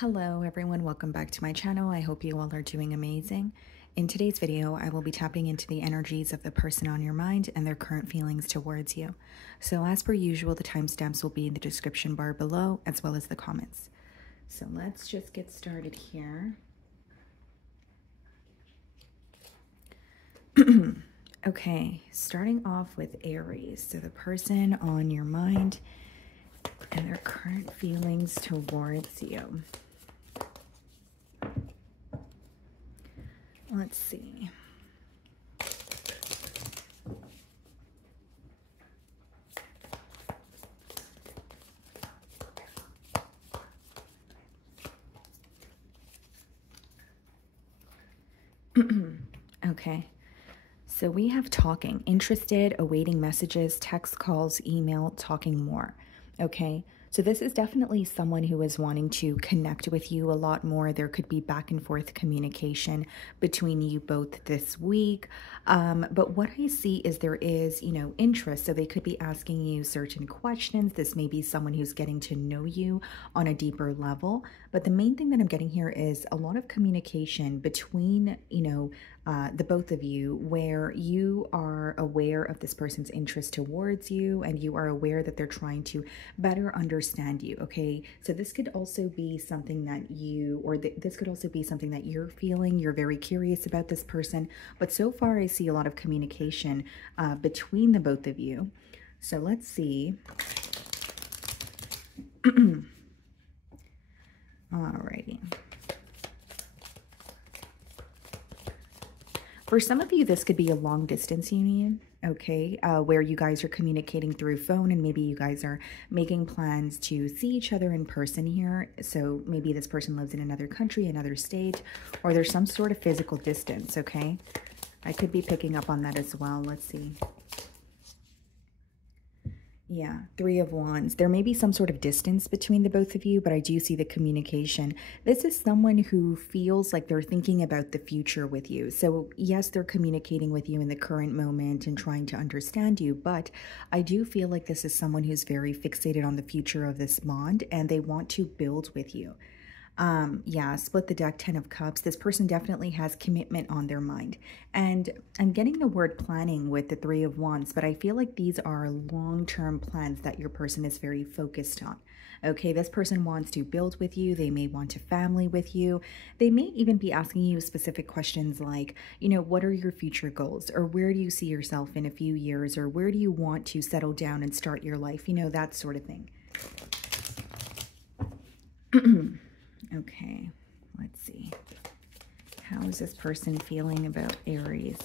Hello everyone, welcome back to my channel. I hope you all are doing amazing. In today's video, I will be tapping into the energies of the person on your mind and their current feelings towards you. So as per usual, the timestamps will be in the description bar below as well as the comments. So let's just get started here. Okay, starting off with Aries. So the person on your mind and their current feelings towards you. Let's see. Okay. So we have talking, interested, awaiting messages, text calls, email, talking more. Okay. So this is definitely someone who is wanting to connect with you a lot more. There could be back and forth communication between you both this week. But what I see is there is, interest. So they could be asking you certain questions. This may be someone who's getting to know you on a deeper level. But the main thing that I'm getting here is a lot of communication between, the both of you, where you are aware of this person's interest towards you and you are aware that they're trying to better understand you. Okay, so this could also be something that this could also be something that you're feeling. You're very curious about this person, but so far I see a lot of communication between the both of you. So let's see. Alrighty. For some of you, this could be a long distance union, okay, where you guys are communicating through phone and maybe you guys are making plans to see each other in person here. So maybe this person lives in another country, another state, or there's some sort of physical distance, okay? I could be picking up on that as well. Let's see. Yeah, Three of Wands. There may be some sort of distance between the both of you, but I do see the communication. This is someone who feels like they're thinking about the future with you. So yes, they're communicating with you in the current moment and trying to understand you, but I do feel like this is someone who's very fixated on the future of this bond and they want to build with you. Yeah, split the deck, 10 of Cups. This person definitely has commitment on their mind. And I'm getting the word planning with the 3 of Wands, but I feel like these are long-term plans that your person is very focused on. Okay, this person wants to build with you. They may want to family with you. They may even be asking you specific questions like, what are your future goals? Or where do you see yourself in a few years? Or where do you want to settle down and start your life? That sort of thing. Okay, let's see. How is this person feeling about Aries?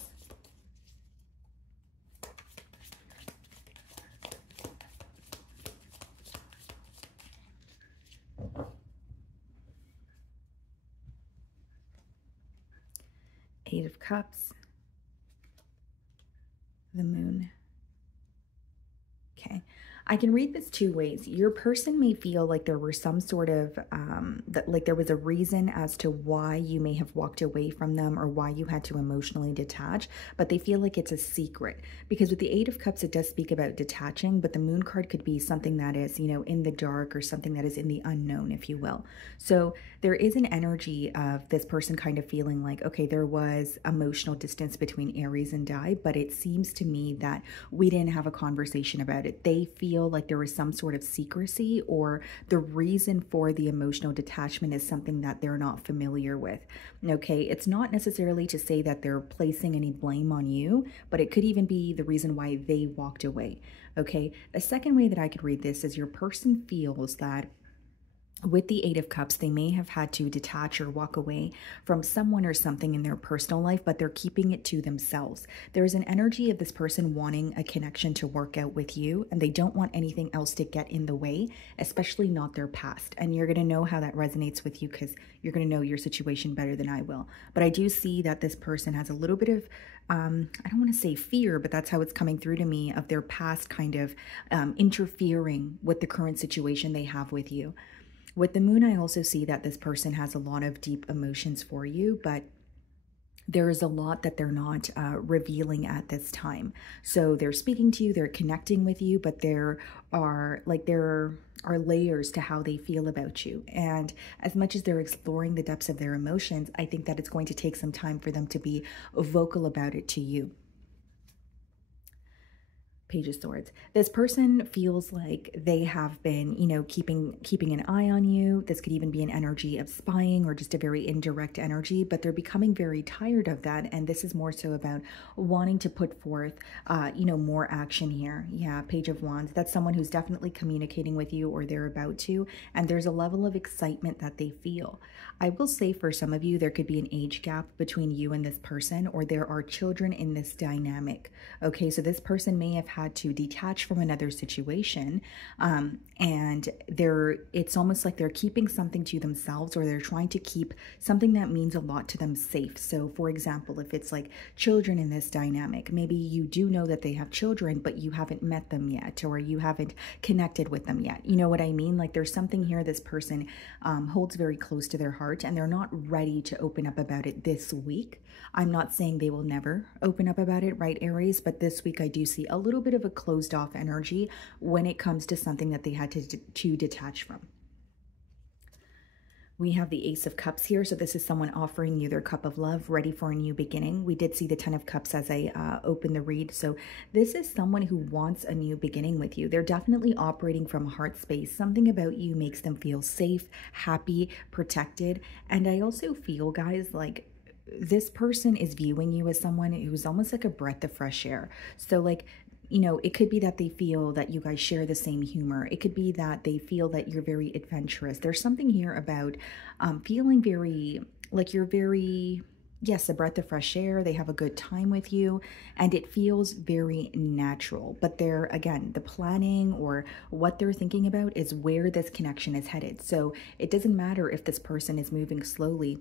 Eight of Cups. The Moon. Okay. I can read this two ways. Your person may feel like there were some sort of, like there was a reason as to why you may have walked away from them or why you had to emotionally detach, but they feel like it's a secret. Because with the Eight of Cups, it does speak about detaching, but the Moon card could be something that is, in the dark or something that is in the unknown, if you will. So there is an energy of this person kind of feeling like, okay, there was emotional distance between Aries and I, but it seems to me that we didn't have a conversation about it. They feel like there was some sort of secrecy or the reason for the emotional detachment is something that they're not familiar with. Okay, it's not necessarily to say that they're placing any blame on you, but it could even be the reason why they walked away. Okay, the second way that I could read this is your person feels that with the Eight of Cups, they may have had to detach or walk away from someone or something in their personal life, but they're keeping it to themselves. There's an energy of this person wanting a connection to work out with you, and they don't want anything else to get in the way, especially not their past. And you're going to know how that resonates with you because you're going to know your situation better than I will. But I do see that this person has a little bit of I don't want to say fear, but that's how it's coming through to me, of their past kind of interfering with the current situation they have with you. With the Moon, I also see that this person has a lot of deep emotions for you, but there is a lot that they're not revealing at this time. So they're speaking to you, they're connecting with you, but there are layers to how they feel about you. And as much as they're exploring the depths of their emotions, I think that it's going to take some time for them to be vocal about it to you. Page of Swords. This person feels like they have been, you know, keeping an eye on you. This could even be an energy of spying or just a very indirect energy, but they're becoming very tired of that. And this is more so about wanting to put forth, you know, more action here. Yeah, Page of Wands. That's someone who's definitely communicating with you, or they're about to, and there's a level of excitement that they feel. I will say for some of you, there could be an age gap between you and this person, or there are children in this dynamic. Okay, so this person may have had to detach from another situation, and it's almost like they're keeping something to themselves, or they're trying to keep something that means a lot to them safe. So for example, if it's like children in this dynamic, maybe you do know that they have children, but you haven't met them yet, or you haven't connected with them yet. You know what I mean? Like there's something here this person holds very close to their heart, and they're not ready to open up about it this week. I'm not saying they will never open up about it, right, Aries? But this week I do see a little bit of a closed off energy when it comes to something that they had to detach from. We have the Ace of Cups here. So this is someone offering you their cup of love, ready for a new beginning. We did see the Ten of Cups as I opened the read. So this is someone who wants a new beginning with you. They're definitely operating from heart space. Something about you makes them feel safe, happy, protected. And I also feel, guys, like this person is viewing you as someone who's almost like a breath of fresh air. So like, you know, it could be that they feel that you guys share the same humor. It could be that they feel that you're very adventurous. There's something here about feeling very, like you're very, yes, a breath of fresh air. They have a good time with you, and it feels very natural. But they're, again, the planning or what they're thinking about is where this connection is headed. So it doesn't matter if this person is moving slowly,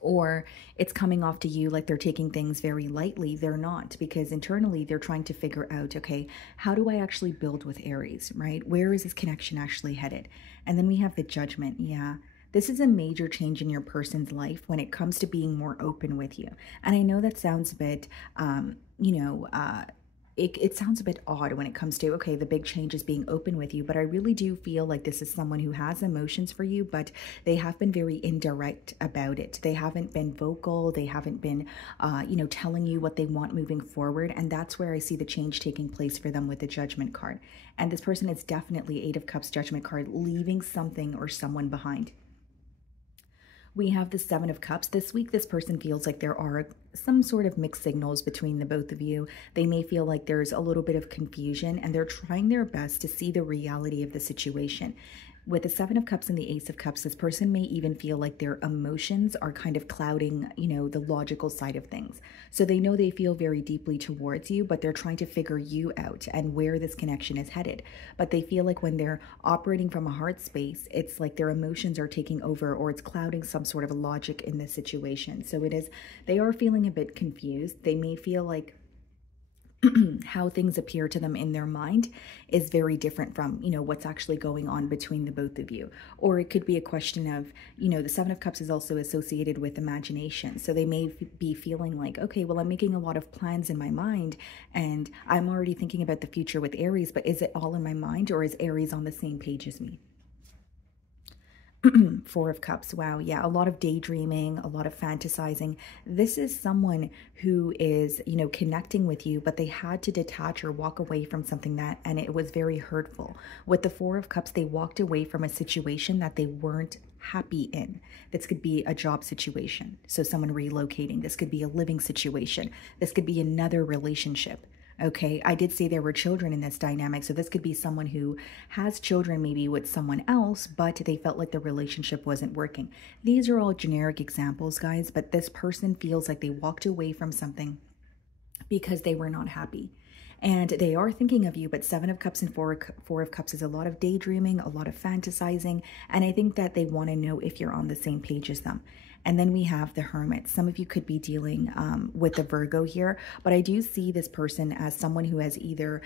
or it's coming off to you like they're taking things very lightly. They're not, because internally they're trying to figure out, okay, how do I actually build with Aries, right? Where is this connection actually headed? And then we have the Judgment. Yeah, this is a major change in your person's life when it comes to being more open with you. And I know that sounds a bit, it sounds a bit odd when it comes to, okay, the big change is being open with you, but I really do feel like this is someone who has emotions for you, but they have been very indirect about it. They haven't been vocal. They haven't been, telling you what they want moving forward. And that's where I see the change taking place for them with the Judgment card. And this person is definitely Eight of Cups Judgment card, leaving something or someone behind. We have the Seven of Cups. This week, this person feels like there are some sort of mixed signals between the both of you. They may feel like there's a little bit of confusion, and they're trying their best to see the reality of the situation. With the Seven of Cups and the Ace of Cups, this person may even feel like their emotions are kind of clouding, the logical side of things. So they know they feel very deeply towards you, but they're trying to figure you out and where this connection is headed. But they feel like when they're operating from a heart space, it's like their emotions are taking over, or it's clouding some sort of logic in this situation. So they are feeling a bit confused. They may feel like how things appear to them in their mind is very different from, what's actually going on between the both of you. Or it could be a question of, the Seven of Cups is also associated with imagination. So they may be feeling like, okay, well, I'm making a lot of plans in my mind, and I'm already thinking about the future with Aries, but is it all in my mind, or is Aries on the same page as me? Four of Cups. Wow. Yeah. A lot of daydreaming, a lot of fantasizing. This is someone who is, connecting with you, but they had to detach or walk away from something and it was very hurtful. With the Four of Cups, they walked away from a situation that they weren't happy in. This could be a job situation. So someone relocating. This could be a living situation. This could be another relationship. Okay, I did say there were children in this dynamic, so this could be someone who has children maybe with someone else, but they felt like the relationship wasn't working. These are all generic examples, guys, but this person feels like they walked away from something because they were not happy. And they are thinking of you, but Seven of Cups and Four of Cups is a lot of daydreaming, a lot of fantasizing, and I think that they want to know if you're on the same page as them. And then we have the Hermit. Some of you could be dealing with the Virgo here, but I do see this person as someone who has either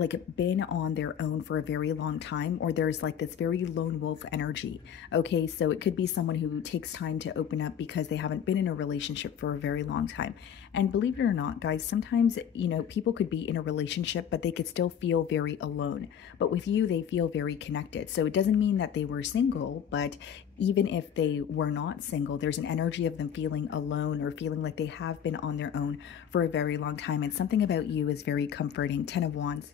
like been on their own for a very long time, or there's like this very lone wolf energy. Okay, so it could be someone who takes time to open up because they haven't been in a relationship for a very long time. And believe it or not, guys, sometimes, you know, people could be in a relationship, but they could still feel very alone. But with you, they feel very connected. So it doesn't mean that they were single, but even if they were not single, there's an energy of them feeling alone or feeling like they have been on their own for a very long time. And something about you is very comforting. 10 of Wands.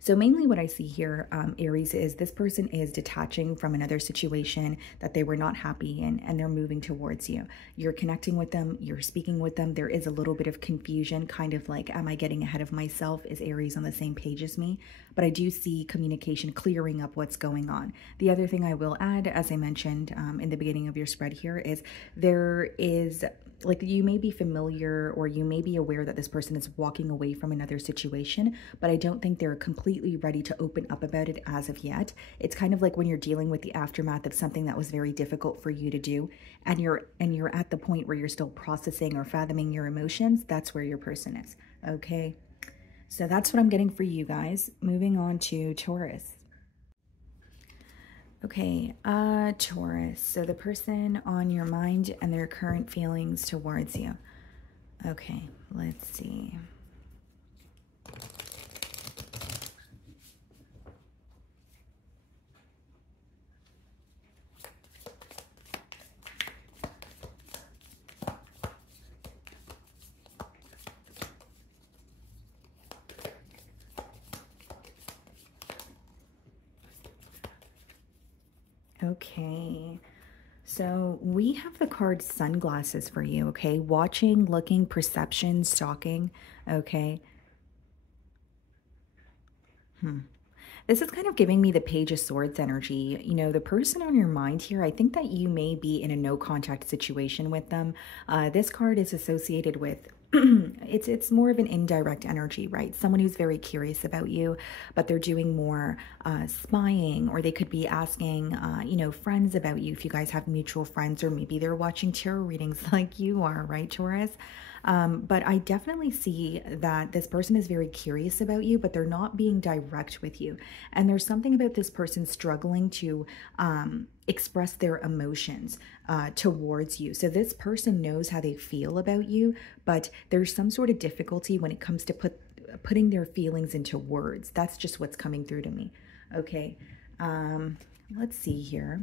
So mainly what I see here, Aries, is this person is detaching from another situation that they were not happy in, and they're moving towards you. You're connecting with them, you're speaking with them. There is a little bit of confusion, kind of like, am I getting ahead of myself? Is Aries on the same page as me? But I do see communication clearing up what's going on. The other thing I will add, as I mentioned in the beginning of your spread here, is there is, like, you may be familiar or you may be aware that this person is walking away from another situation, but I don't think they're completely ready to open up about it as of yet. It's kind of like when you're dealing with the aftermath of something that was very difficult for you to do, and you're at the point where you're still processing or fathoming your emotions. That's where your person is. Okay, so that's what I'm getting for you guys. Moving on to Taurus. Okay, Taurus, so the person on your mind and their current feelings towards you. Okay, let's see. Okay, so we have the card sunglasses for you, okay? Watching, looking, perception, stalking, okay? This is kind of giving me the Page of Swords energy. You know, the person on your mind here, I think that you may be in a no contact situation with them. This card is associated with it's more of an indirect energy, right? Someone who's very curious about you, but they're doing more spying, or they could be asking, you know, friends about you if you guys have mutual friends, or maybe they're watching tarot readings like you are, right, Taurus? But I definitely see that this person is very curious about you, but they're not being direct with you. And there's something about this person struggling to express their emotions towards you. So this person knows how they feel about you, but there's some sort of difficulty when it comes to putting their feelings into words. That's just what's coming through to me. Okay, let's see here.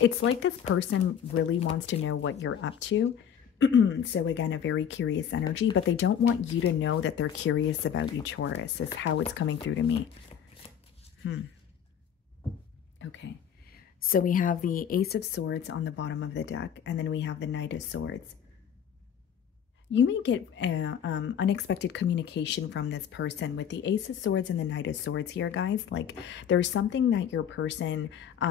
It's like this person really wants to know what you're up to. So again, a very curious energy, but they don't want you to know that they're curious about you, Taurus, is how it's coming through to me. Okay, so we have the Ace of Swords on the bottom of the deck, and then we have the Knight of Swords. You may get unexpected communication from this person with the Ace of Swords and the Knight of Swords here, guys. Like, there's something that your person,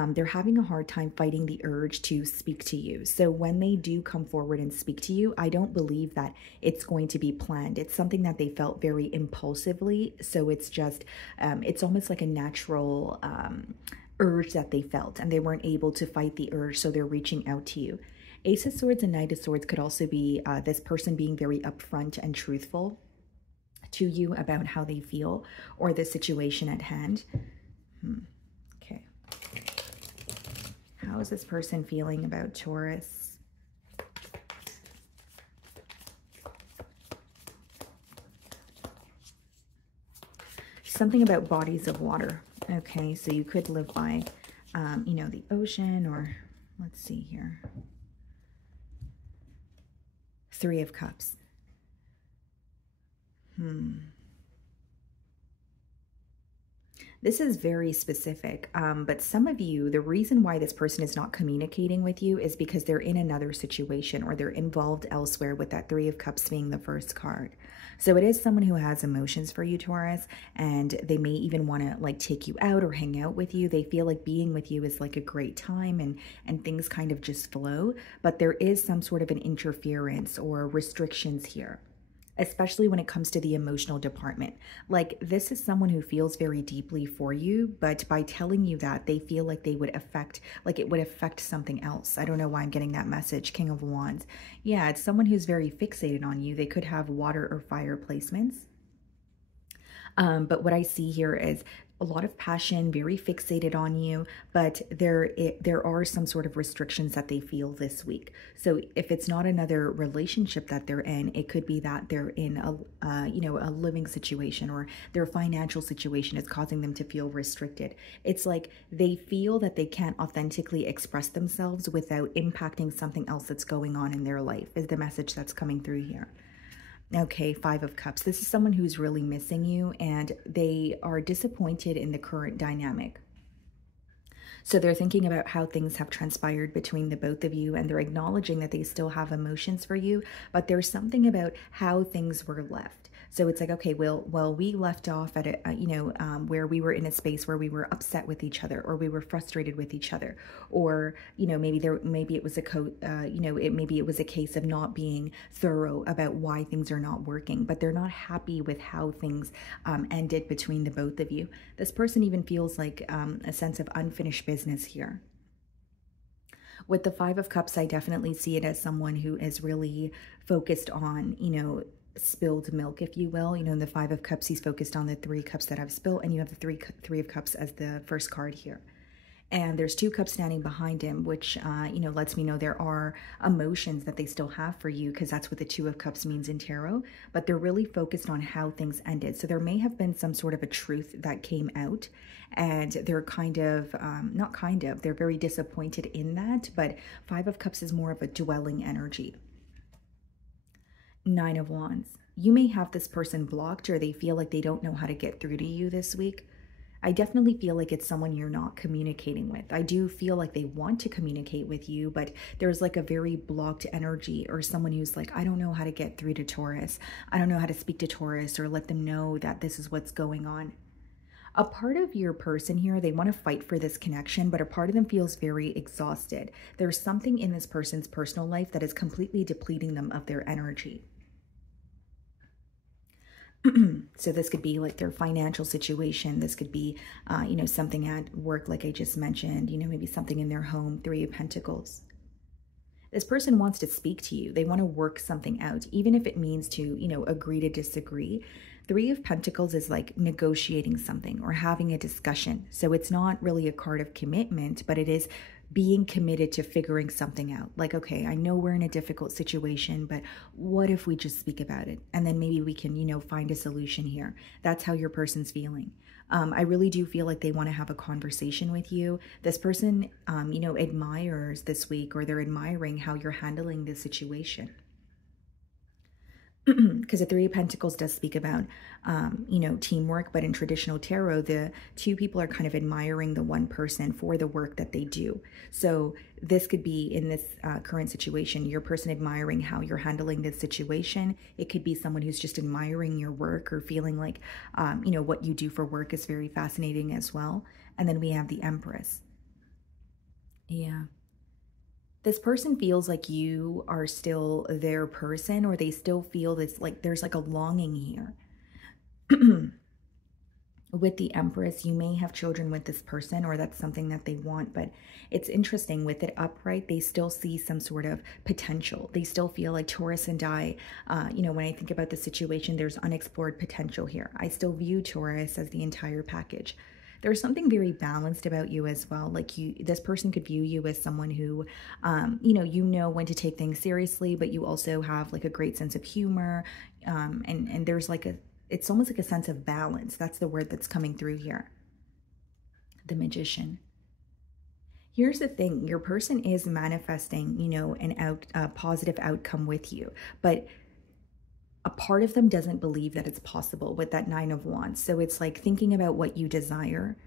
they're having a hard time fighting the urge to speak to you. So when they do come forward and speak to you, I don't believe that it's going to be planned. It's something that they felt very impulsively. So it's just, it's almost like a natural urge that they felt, and they weren't able to fight the urge, so they're reaching out to you. Ace of Swords and Knight of Swords could also be this person being very upfront and truthful to you about how they feel or the situation at hand. Okay. How is this person feeling about Taurus? Something about bodies of water. Okay, so you could live by, you know, the ocean, or let's see here. Three of Cups. This is very specific, but some of you, the reason why this person is not communicating with you is because they're in another situation, or they're involved elsewhere, with that Three of Cups being the first card. So it is someone who has emotions for you, Taurus, and they may even want to like take you out or hang out with you. They feel like being with you is like a great time, and things kind of just flow, but there is some sort of an interference or restrictions here. especially when it comes to the emotional department. Like, this is someone who feels very deeply for you, but by telling you that, they feel like they would affect, like it would affect something else. I don't know why I'm getting that message. King of Wands. Yeah, it's someone who's very fixated on you. They could have water or fire placements. But what I see here is a lot of passion, very fixated on you, but there are some sort of restrictions that they feel this week. So if it's not another relationship that they're in, it could be that they're in a a living situation, or their financial situation is causing them to feel restricted. It's like they feel that they can't authentically express themselves without impacting something else that's going on in their life, is the message that's coming through here. Okay, Five of Cups. This is someone who's really missing you, and they are disappointed in the current dynamic. So they're thinking about how things have transpired between the both of you, and they're acknowledging that they still have emotions for you, but there's something about how things were left. So it's like, okay, well, we left off at where we were in a space where we were upset with each other, or we were frustrated with each other, or maybe it was maybe it was a case of not being thorough about why things are not working, but they're not happy with how things ended between the both of you. This person even feels like a sense of unfinished business here. With the Five of Cups, I definitely see it as someone who is really focused on, spilled milk, if you will. In the Five of Cups, he's focused on the 3 cups that I've spilled, and you have the three of Cups as the first card here. And there's 2 cups standing behind him, which, lets me know there are emotions that they still have for you, because that's what the 2 of Cups means in tarot. But they're really focused on how things ended. So there may have been some sort of a truth that came out, and they're they're very disappointed in that. But 5 of Cups is more of a dwelling energy. 9 of Wands. You may have this person blocked, or they feel like they don't know how to get through to you this week. I definitely feel like it's someone you're not communicating with. I do feel like they want to communicate with you, but there's like a very blocked energy, or someone who's like, I don't know how to get through to Taurus. I don't know how to speak to Taurus or let them know that this is what's going on. A part of your person here, they want to fight for this connection, but a part of them feels very exhausted. There's something in this person's personal life that is completely depleting them of their energy. So this could be like their financial situation. This could be, something at work, like I just mentioned, maybe something in their home. 3 of Pentacles. This person wants to speak to you. They want to work something out, even if it means to, agree to disagree. 3 of Pentacles is like negotiating something or having a discussion. So it's not really a card of commitment, but it is being committed to figuring something out. Like, okay, I know we're in a difficult situation, but what if we just speak about it? And then maybe we can, find a solution here. That's how your person's feeling. I really do feel like they want to have a conversation with you. This person, admires this week, or they're admiring how you're handling this situation. Because the 3 of Pentacles does speak about, teamwork, but in traditional tarot, the 2 people are kind of admiring the one person for the work that they do. So this could be, in this current situation, your person admiring how you're handling this situation. It could be someone who's just admiring your work, or feeling like, what you do for work is very fascinating as well. And then we have the Empress. Yeah. This person feels like you are still their person, or they still feel this, like there's like a longing here. With the Empress, you may have children with this person, or that's something that they want, but it's interesting with it upright, they still see some sort of potential. They still feel like Taurus and I, when I think about the situation, there's unexplored potential here. I still view Taurus as the entire package. There's something very balanced about you as well. Like this person could view you as someone who, when to take things seriously, but you also have like a great sense of humor. And there's like it's almost like a sense of balance. That's the word that's coming through here. The Magician. Here's the thing. Your person is manifesting, a positive outcome with you, but a part of them doesn't believe that it's possible with that 9 of Wands. So it's like thinking about what you desire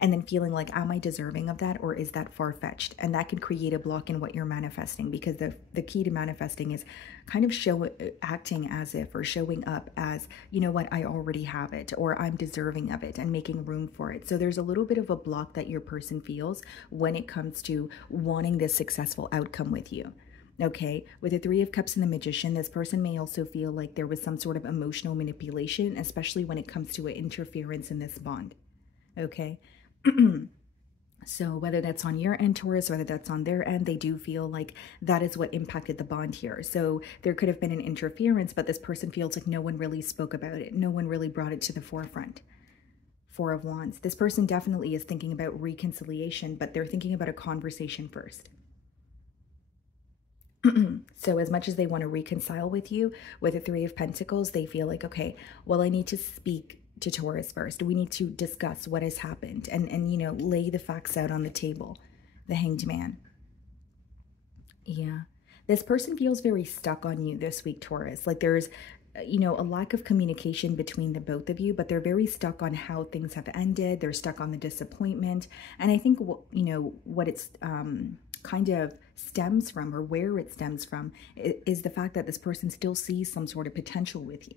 and then feeling like, am I deserving of that, or is that far-fetched? And that can create a block in what you're manifesting, because the key to manifesting is kind of acting as if, or showing up as, I already have it, or I'm deserving of it, and making room for it. So there's a little bit of a block that your person feels when it comes to wanting this successful outcome with you. Okay, with the Three of Cups and the Magician, this person may also feel like there was some sort of emotional manipulation, especially when it comes to an interference in this bond. Okay. So whether that's on your end, Taurus, whether that's on their end, they do feel like that is what impacted the bond here. So there could have been an interference, but this person feels like no one really spoke about it. No one really brought it to the forefront. Four of Wands. This person definitely is thinking about reconciliation, but they're thinking about a conversation first. So as much as they want to reconcile with you, with the Three of Pentacles, they feel like, okay, well, I need to speak to Taurus first. We need to discuss what has happened and you know, lay the facts out on the table. The Hanged Man. Yeah. This person feels very stuck on you this week, Taurus. Like there's, you know, a lack of communication between the both of you, but they're very stuck on how things have ended. They're stuck on the disappointment. And I think, you know, what it's kind of stems from, or where it stems from, is the fact that this person still sees some sort of potential with you.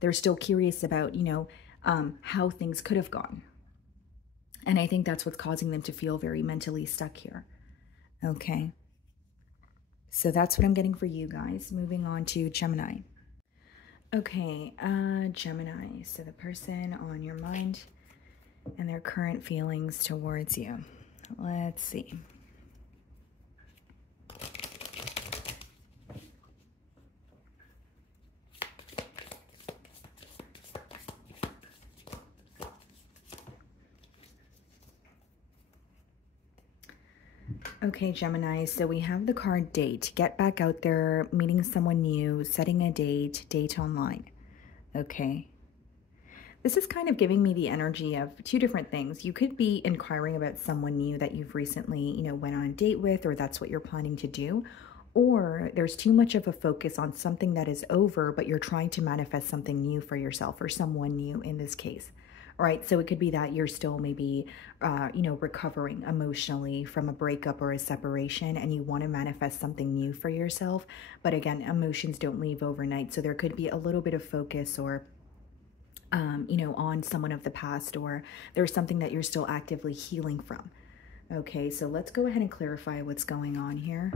They're still curious about, you know, how things could have gone. And I think that's what's causing them to feel very mentally stuck here. Okay. So that's what I'm getting for you guys. Moving on to Gemini. Okay, Gemini. So the person on your mind and their current feelings towards you. Let's see. Okay, Gemini, so we have the card date. Get back out there, meeting someone new, setting a date, date online. Okay. This is kind of giving me the energy of two different things. You could be inquiring about someone new that you've recently, you know, went on a date with, or that's what you're planning to do. Or there's too much of a focus on something that is over, but you're trying to manifest something new for yourself, or someone new in this case. All right, so it could be that you're still maybe, you know, recovering emotionally from a breakup or a separation, and you want to manifest something new for yourself. But again, emotions don't leave overnight. So there could be a little bit of focus, or, you know, on someone of the past, or there's something that you're still actively healing from. Okay, so let's go ahead and clarify what's going on here.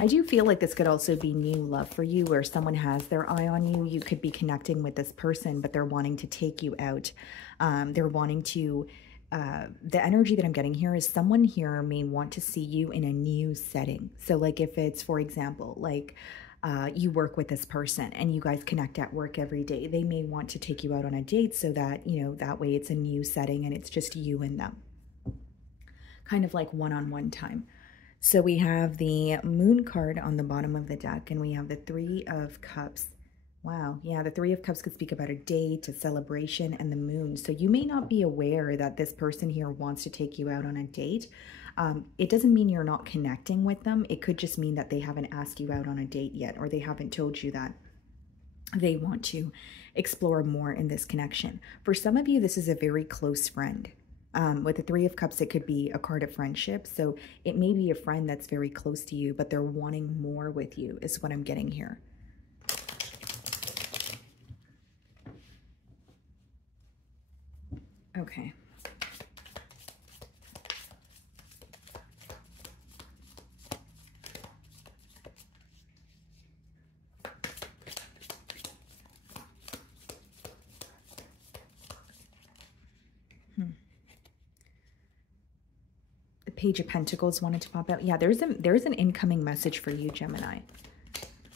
I do feel like this could also be new love for you, where someone has their eye on you. You could be connecting with this person, but they're wanting to take you out. They're wanting to, the energy that I'm getting here is someone here may want to see you in a new setting. So like if it's, for example, like you work with this person and you guys connect at work every day, they may want to take you out on a date so that, you know, that way it's a new setting and it's just you and them. Kind of like one-on-one time. So we have the Moon card on the bottom of the deck, and we have the Three of Cups. Wow, yeah, the Three of Cups could speak about a date, a celebration, and the Moon. So you may not be aware that this person here wants to take you out on a date. It doesn't mean you're not connecting with them. It could just mean that they haven't asked you out on a date yet, or they haven't told you that they want to explore more in this connection. For some of you, this is a very close friend. With the Three of Cups, it could be a card of friendship. So it may be a friend that's very close to you, but they're wanting more with you, is what I'm getting here. Okay. Page of Pentacles wanted to pop out. Yeah, there's an incoming message for you, Gemini.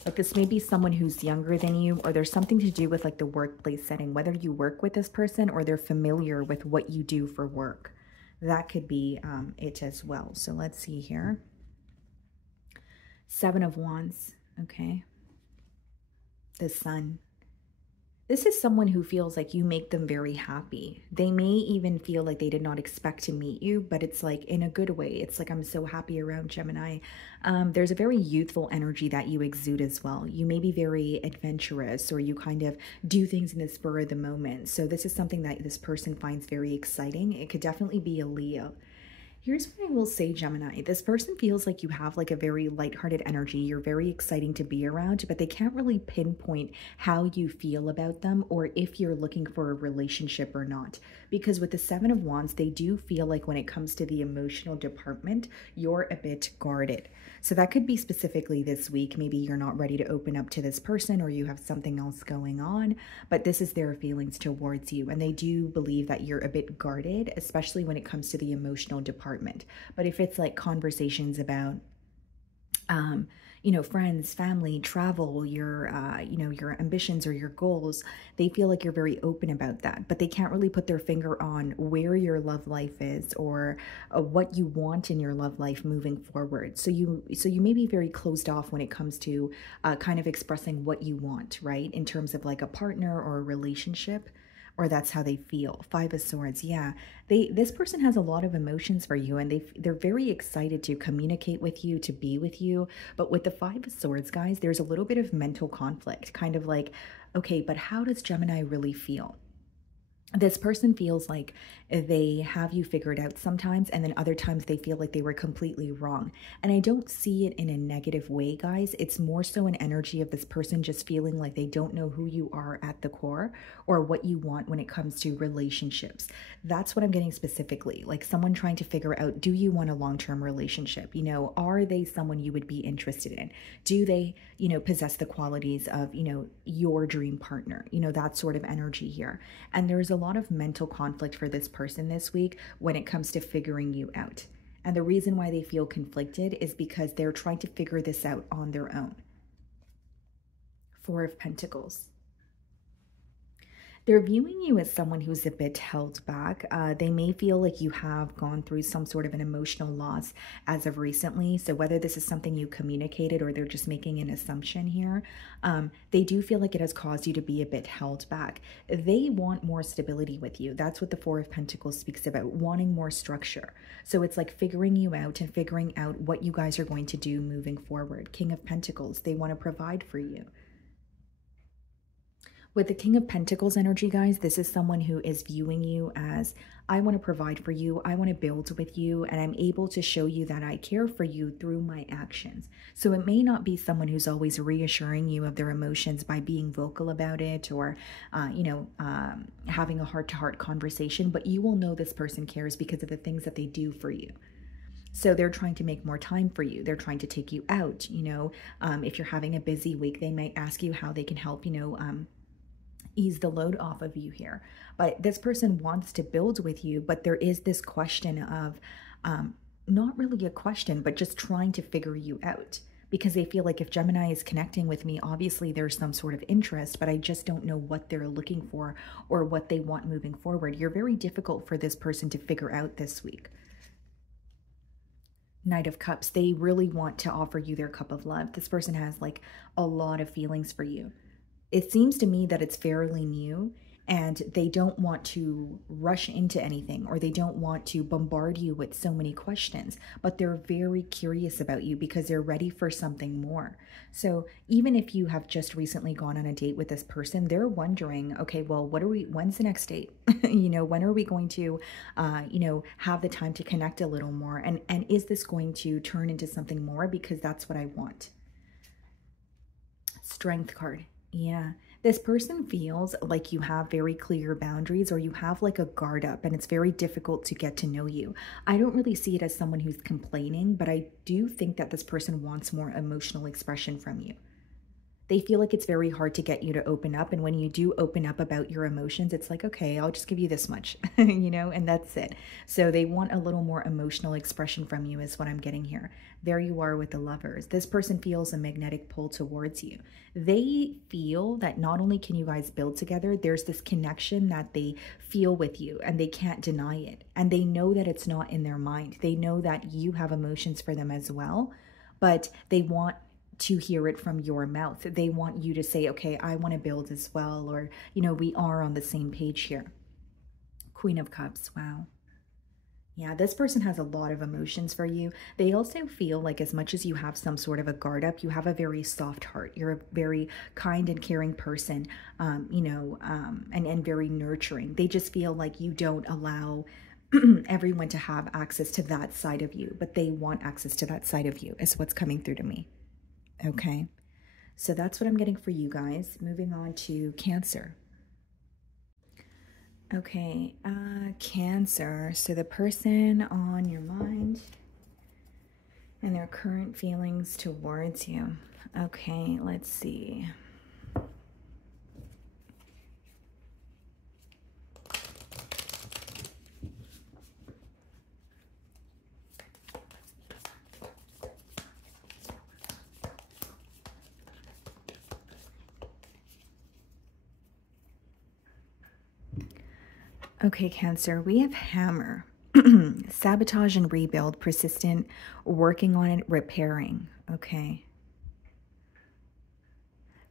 Like this may be someone who's younger than you, or there's something to do with like the workplace setting, whether you work with this person or they're familiar with what you do for work. That could be it as well. So let's see here. Seven of Wands. Okay. The Sun. This is someone who feels like you make them very happy. They may even feel like they did not expect to meet you, but it's like in a good way. It's like, I'm so happy around Gemini. There's a very youthful energy that you exude as well. You may be very adventurous, or you kind of do things in the spur of the moment. So this is something that this person finds very exciting. It could definitely be a Leo. Here's what I will say, Gemini. This person feels like you have like a very lighthearted energy. You're very exciting to be around, but they can't really pinpoint how you feel about them or if you're looking for a relationship or not. Because with the Seven of Wands, they do feel like when it comes to the emotional department, you're a bit guarded. So that could be specifically this week. Maybe you're not ready to open up to this person or you have something else going on, but this is their feelings towards you. And they do believe that you're a bit guarded, especially when it comes to the emotional department. But if it's like conversations about, you know, friends, family, travel, your, you know, your ambitions or your goals, they feel like you're very open about that, but they can't really put their finger on where your love life is or what you want in your love life moving forward. So you may be very closed off when it comes to kind of expressing what you want, right? In terms of like a partner or a relationship, or that's how they feel. Five of Swords, yeah. This person has a lot of emotions for you, and they're very excited to communicate with you, to be with you. But with the Five of Swords, guys, there's a little bit of mental conflict, kind of like, okay, but how does Gemini really feel? This person feels like they have you figured out sometimes, and then other times they feel like they were completely wrong. And I don't see it in a negative way, guys. It's more so an energy of this person just feeling like they don't know who you are at the core or what you want when it comes to relationships. That's what I'm getting specifically, like someone trying to figure out, do you want a long-term relationship? You know, are they someone you would be interested in? Do they, you know, possess the qualities of, you know, your dream partner? You know, that sort of energy here. And there's a lot of mental conflict for this person this week when it comes to figuring you out. And the reason why they feel conflicted is because they're trying to figure this out on their own. Four of Pentacles. They're viewing you as someone who's a bit held back. They may feel like you have gone through some sort of an emotional loss as of recently. So whether this is something you communicated or they're just making an assumption here, they do feel like it has caused you to be a bit held back. They want more stability with you. That's what the Four of Pentacles speaks about, wanting more structure. So it's like figuring you out and figuring out what you guys are going to do moving forward. King of Pentacles, they want to provide for you. With the King of Pentacles energy, guys, this is someone who is viewing you as, I want to provide for you, I want to build with you, and I'm able to show you that I care for you through my actions. So it may not be someone who's always reassuring you of their emotions by being vocal about it or, you know, having a heart-to-heart conversation, but you will know this person cares because of the things that they do for you. So they're trying to make more time for you. They're trying to take you out, you know. If you're having a busy week, they might ask you how they can help, you know, ease the load off of you here. But this person wants to build with you, but there is this question of, not really a question, but just trying to figure you out. Because they feel like if Gemini is connecting with me, obviously there's some sort of interest, but I just don't know what they're looking for or what they want moving forward. You're very difficult for this person to figure out this week. Knight of Cups, they really want to offer you their cup of love. This person has like a lot of feelings for you. It seems to me that it's fairly new and they don't want to rush into anything or they don't want to bombard you with so many questions, but they're very curious about you because they're ready for something more. So even if you have just recently gone on a date with this person, they're wondering, okay, well, when's the next date? You know, when are we going to, you know, have the time to connect a little more? And is this going to turn into something more? Because that's what I want. Strength card. Yeah, this person feels like you have very clear boundaries or you have like a guard up and it's very difficult to get to know you. I don't really see it as someone who's complaining, but I do think that this person wants more emotional expression from you. They feel like it's very hard to get you to open up. And when you do open up about your emotions, it's like, okay, I'll just give you this much, you know, and that's it. So they want a little more emotional expression from you is what I'm getting here. There you are with the Lovers. This person feels a magnetic pull towards you. They feel that not only can you guys build together, there's this connection that they feel with you and they can't deny it. And they know that it's not in their mind. They know that you have emotions for them as well, but they want to hear it from your mouth. They want you to say, okay, I want to build as well, or, you know, we are on the same page here. Queen of Cups, wow. Yeah, this person has a lot of emotions for you. They also feel like as much as you have some sort of a guard up, you have a very soft heart. You're a very kind and caring person, you know, and very nurturing. They just feel like you don't allow everyone to have access to that side of you, but they want access to that side of you is what's coming through to me. Okay. So that's what I'm getting for you guys. Moving on to Cancer. Okay, Cancer. So the person on your mind and their current feelings towards you. Okay, let's see. Okay, Cancer, we have Hammer. Sabotage and rebuild, persistent, working on it, repairing. Okay.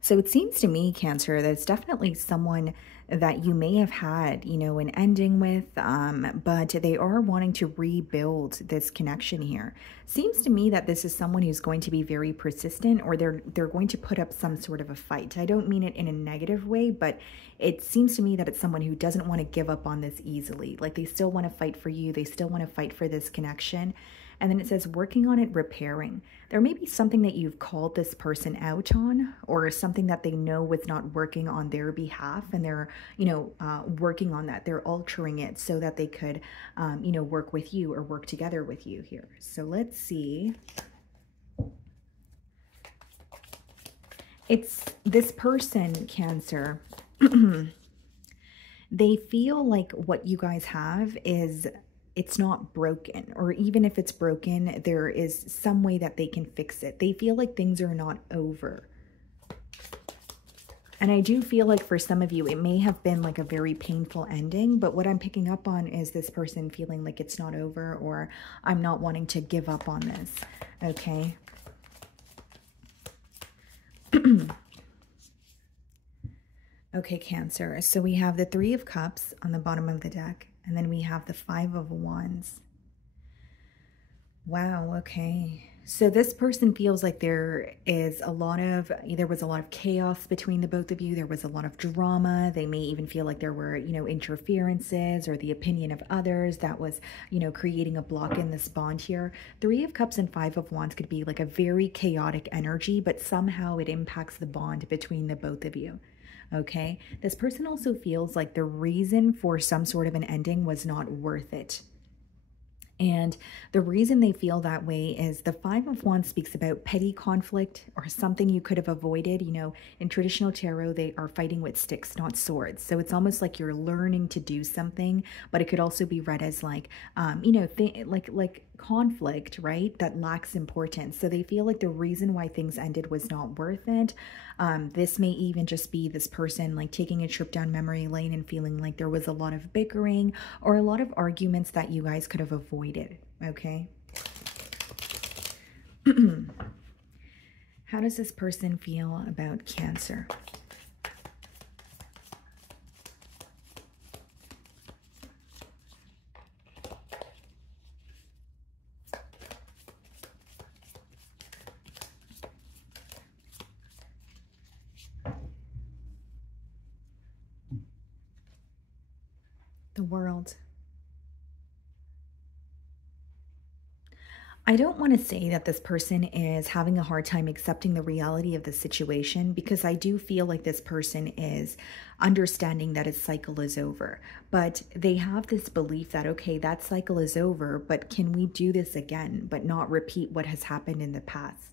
So it seems to me, Cancer, that it's definitely someone that you may have had, you know, an ending with, but they are wanting to rebuild this connection here. Seems to me that this is someone who's going to be very persistent, or they're going to put up some sort of a fight. I don't mean it in a negative way, but it seems to me that it's someone who doesn't want to give up on this easily. Like they still want to fight for you. They still want to fight for this connection. And then it says working on it, repairing. There may be something that you've called this person out on, or something that they know was not working on their behalf, and they're, you know, working on that. They're altering it so that they could, you know, work with you or work together with you here. So let's see. It's this person, Cancer. They feel like what you guys have is, it's not broken, or even if it's broken, there is some way that they can fix it. They feel like things are not over. And I do feel like for some of you, it may have been like a very painful ending, but what I'm picking up on is this person feeling like it's not over, or I'm not wanting to give up on this. Okay. Okay, Cancer. So we have the Three of Cups on the bottom of the deck. And then we have the Five of Wands. Wow, okay. So this person feels like there was a lot of chaos between the both of you. There was a lot of drama. They may even feel like there were, you know, interferences or the opinion of others that was, you know, creating a block in this bond here. Three of Cups and Five of Wands could be like a very chaotic energy, but somehow it impacts the bond between the both of you. Okay, this person also feels like the reason for some sort of an ending was not worth it. And the reason they feel that way is the Five of Wands speaks about petty conflict or something you could have avoided. You know, in traditional tarot, they are fighting with sticks, not swords. So it's almost like you're learning to do something, but it could also be read as like, you know, like conflict, right? That lacks importance. So they feel like the reason why things ended was not worth it. This may even just be this person like taking a trip down memory lane and feeling like there was a lot of bickering or a lot of arguments that you guys could have avoided. Okay. How does this person feel about Cancer? The World. I don't want to say that this person is having a hard time accepting the reality of the situation, because I do feel like this person is understanding that its cycle is over. But they have this belief that, okay, that cycle is over, but can we do this again, but not repeat what has happened in the past?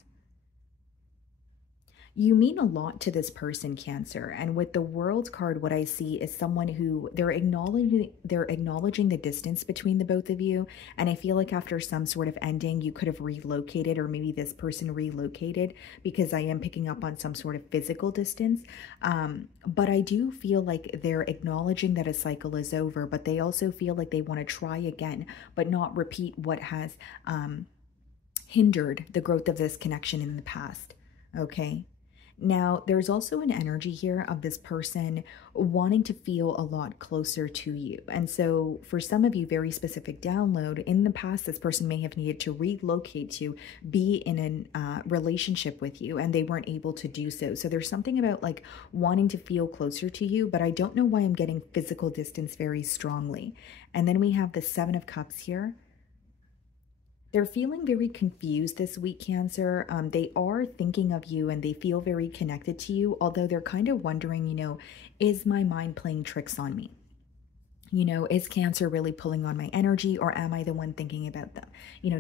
You mean a lot to this person, Cancer. And with the World card, what I see is someone who they're acknowledging the distance between the both of you. And I feel like after some sort of ending, you could have relocated, or maybe this person relocated, because I am picking up on some sort of physical distance. But I do feel like they're acknowledging that a cycle is over, but they also feel like they want to try again, but not repeat what has hindered the growth of this connection in the past. Okay. Now, there's also an energy here of this person wanting to feel a lot closer to you. And so, for some of you, very specific download, in the past, this person may have needed to relocate to be in a relationship with you, and they weren't able to do so. So, there's something about like wanting to feel closer to you, but I don't know why I'm getting physical distance very strongly. And then we have the Seven of Cups here. They're feeling very confused this week, Cancer. They are thinking of you and they feel very connected to you, although they're kind of wondering, is my mind playing tricks on me? Is Cancer really pulling on my energy, or am I the one thinking about them?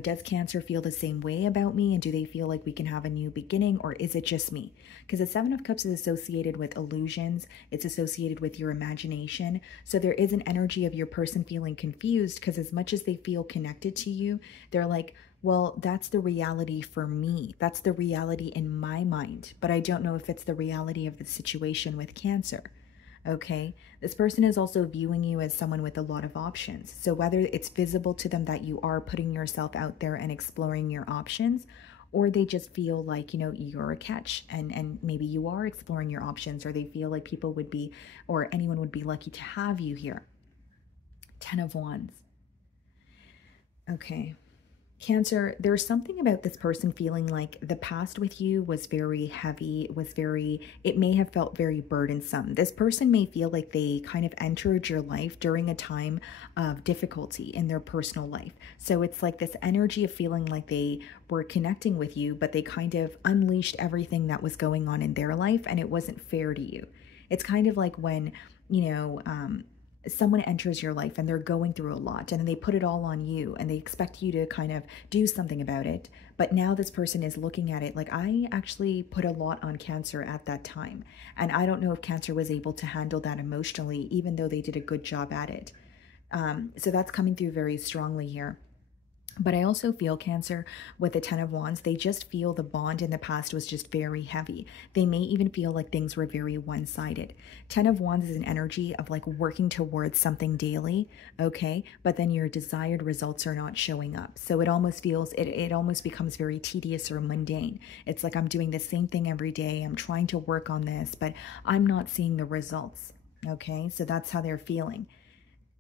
Does Cancer feel the same way about me, and do they feel like we can have a new beginning, or is it just me? Because the Seven of Cups is associated with illusions. It's associated with your imagination. So there is an energy of your person feeling confused, because as much as they feel connected to you, they're like, well, that's the reality for me. That's the reality in my mind. But I don't know if it's the reality of the situation with Cancer. Okay, this person is also viewing you as someone with a lot of options. So whether it's visible to them that you are putting yourself out there and exploring your options, or they just feel like, you're a catch and maybe you are exploring your options, or they feel like people would be, or anyone would be lucky to have you here. 10 of Wands. Okay. Cancer, there's something about this person feeling like the past with you was very heavy, it may have felt very burdensome. This person may feel like they kind of entered your life during a time of difficulty in their personal life. So it's like this energy of feeling like they were connecting with you, but they kind of unleashed everything that was going on in their life, and it wasn't fair to you. It's kind of like when, someone enters your life and they're going through a lot, and then they put it all on you and they expect you to kind of do something about it. But now this person is looking at it like, I actually put a lot on Cancer at that time. And I don't know if Cancer was able to handle that emotionally, even though they did a good job at it. So that's coming through very strongly here. But I also feel, Cancer, with the 10 of Wands, they just feel the bond in the past was just very heavy. They may even feel like things were very one-sided. 10 of Wands is an energy of like working towards something daily, okay? But then your desired results are not showing up. So it almost feels, it almost becomes very tedious or mundane. It's like I'm doing the same thing every day. I'm trying to work on this, but I'm not seeing the results, okay? So that's how they're feeling.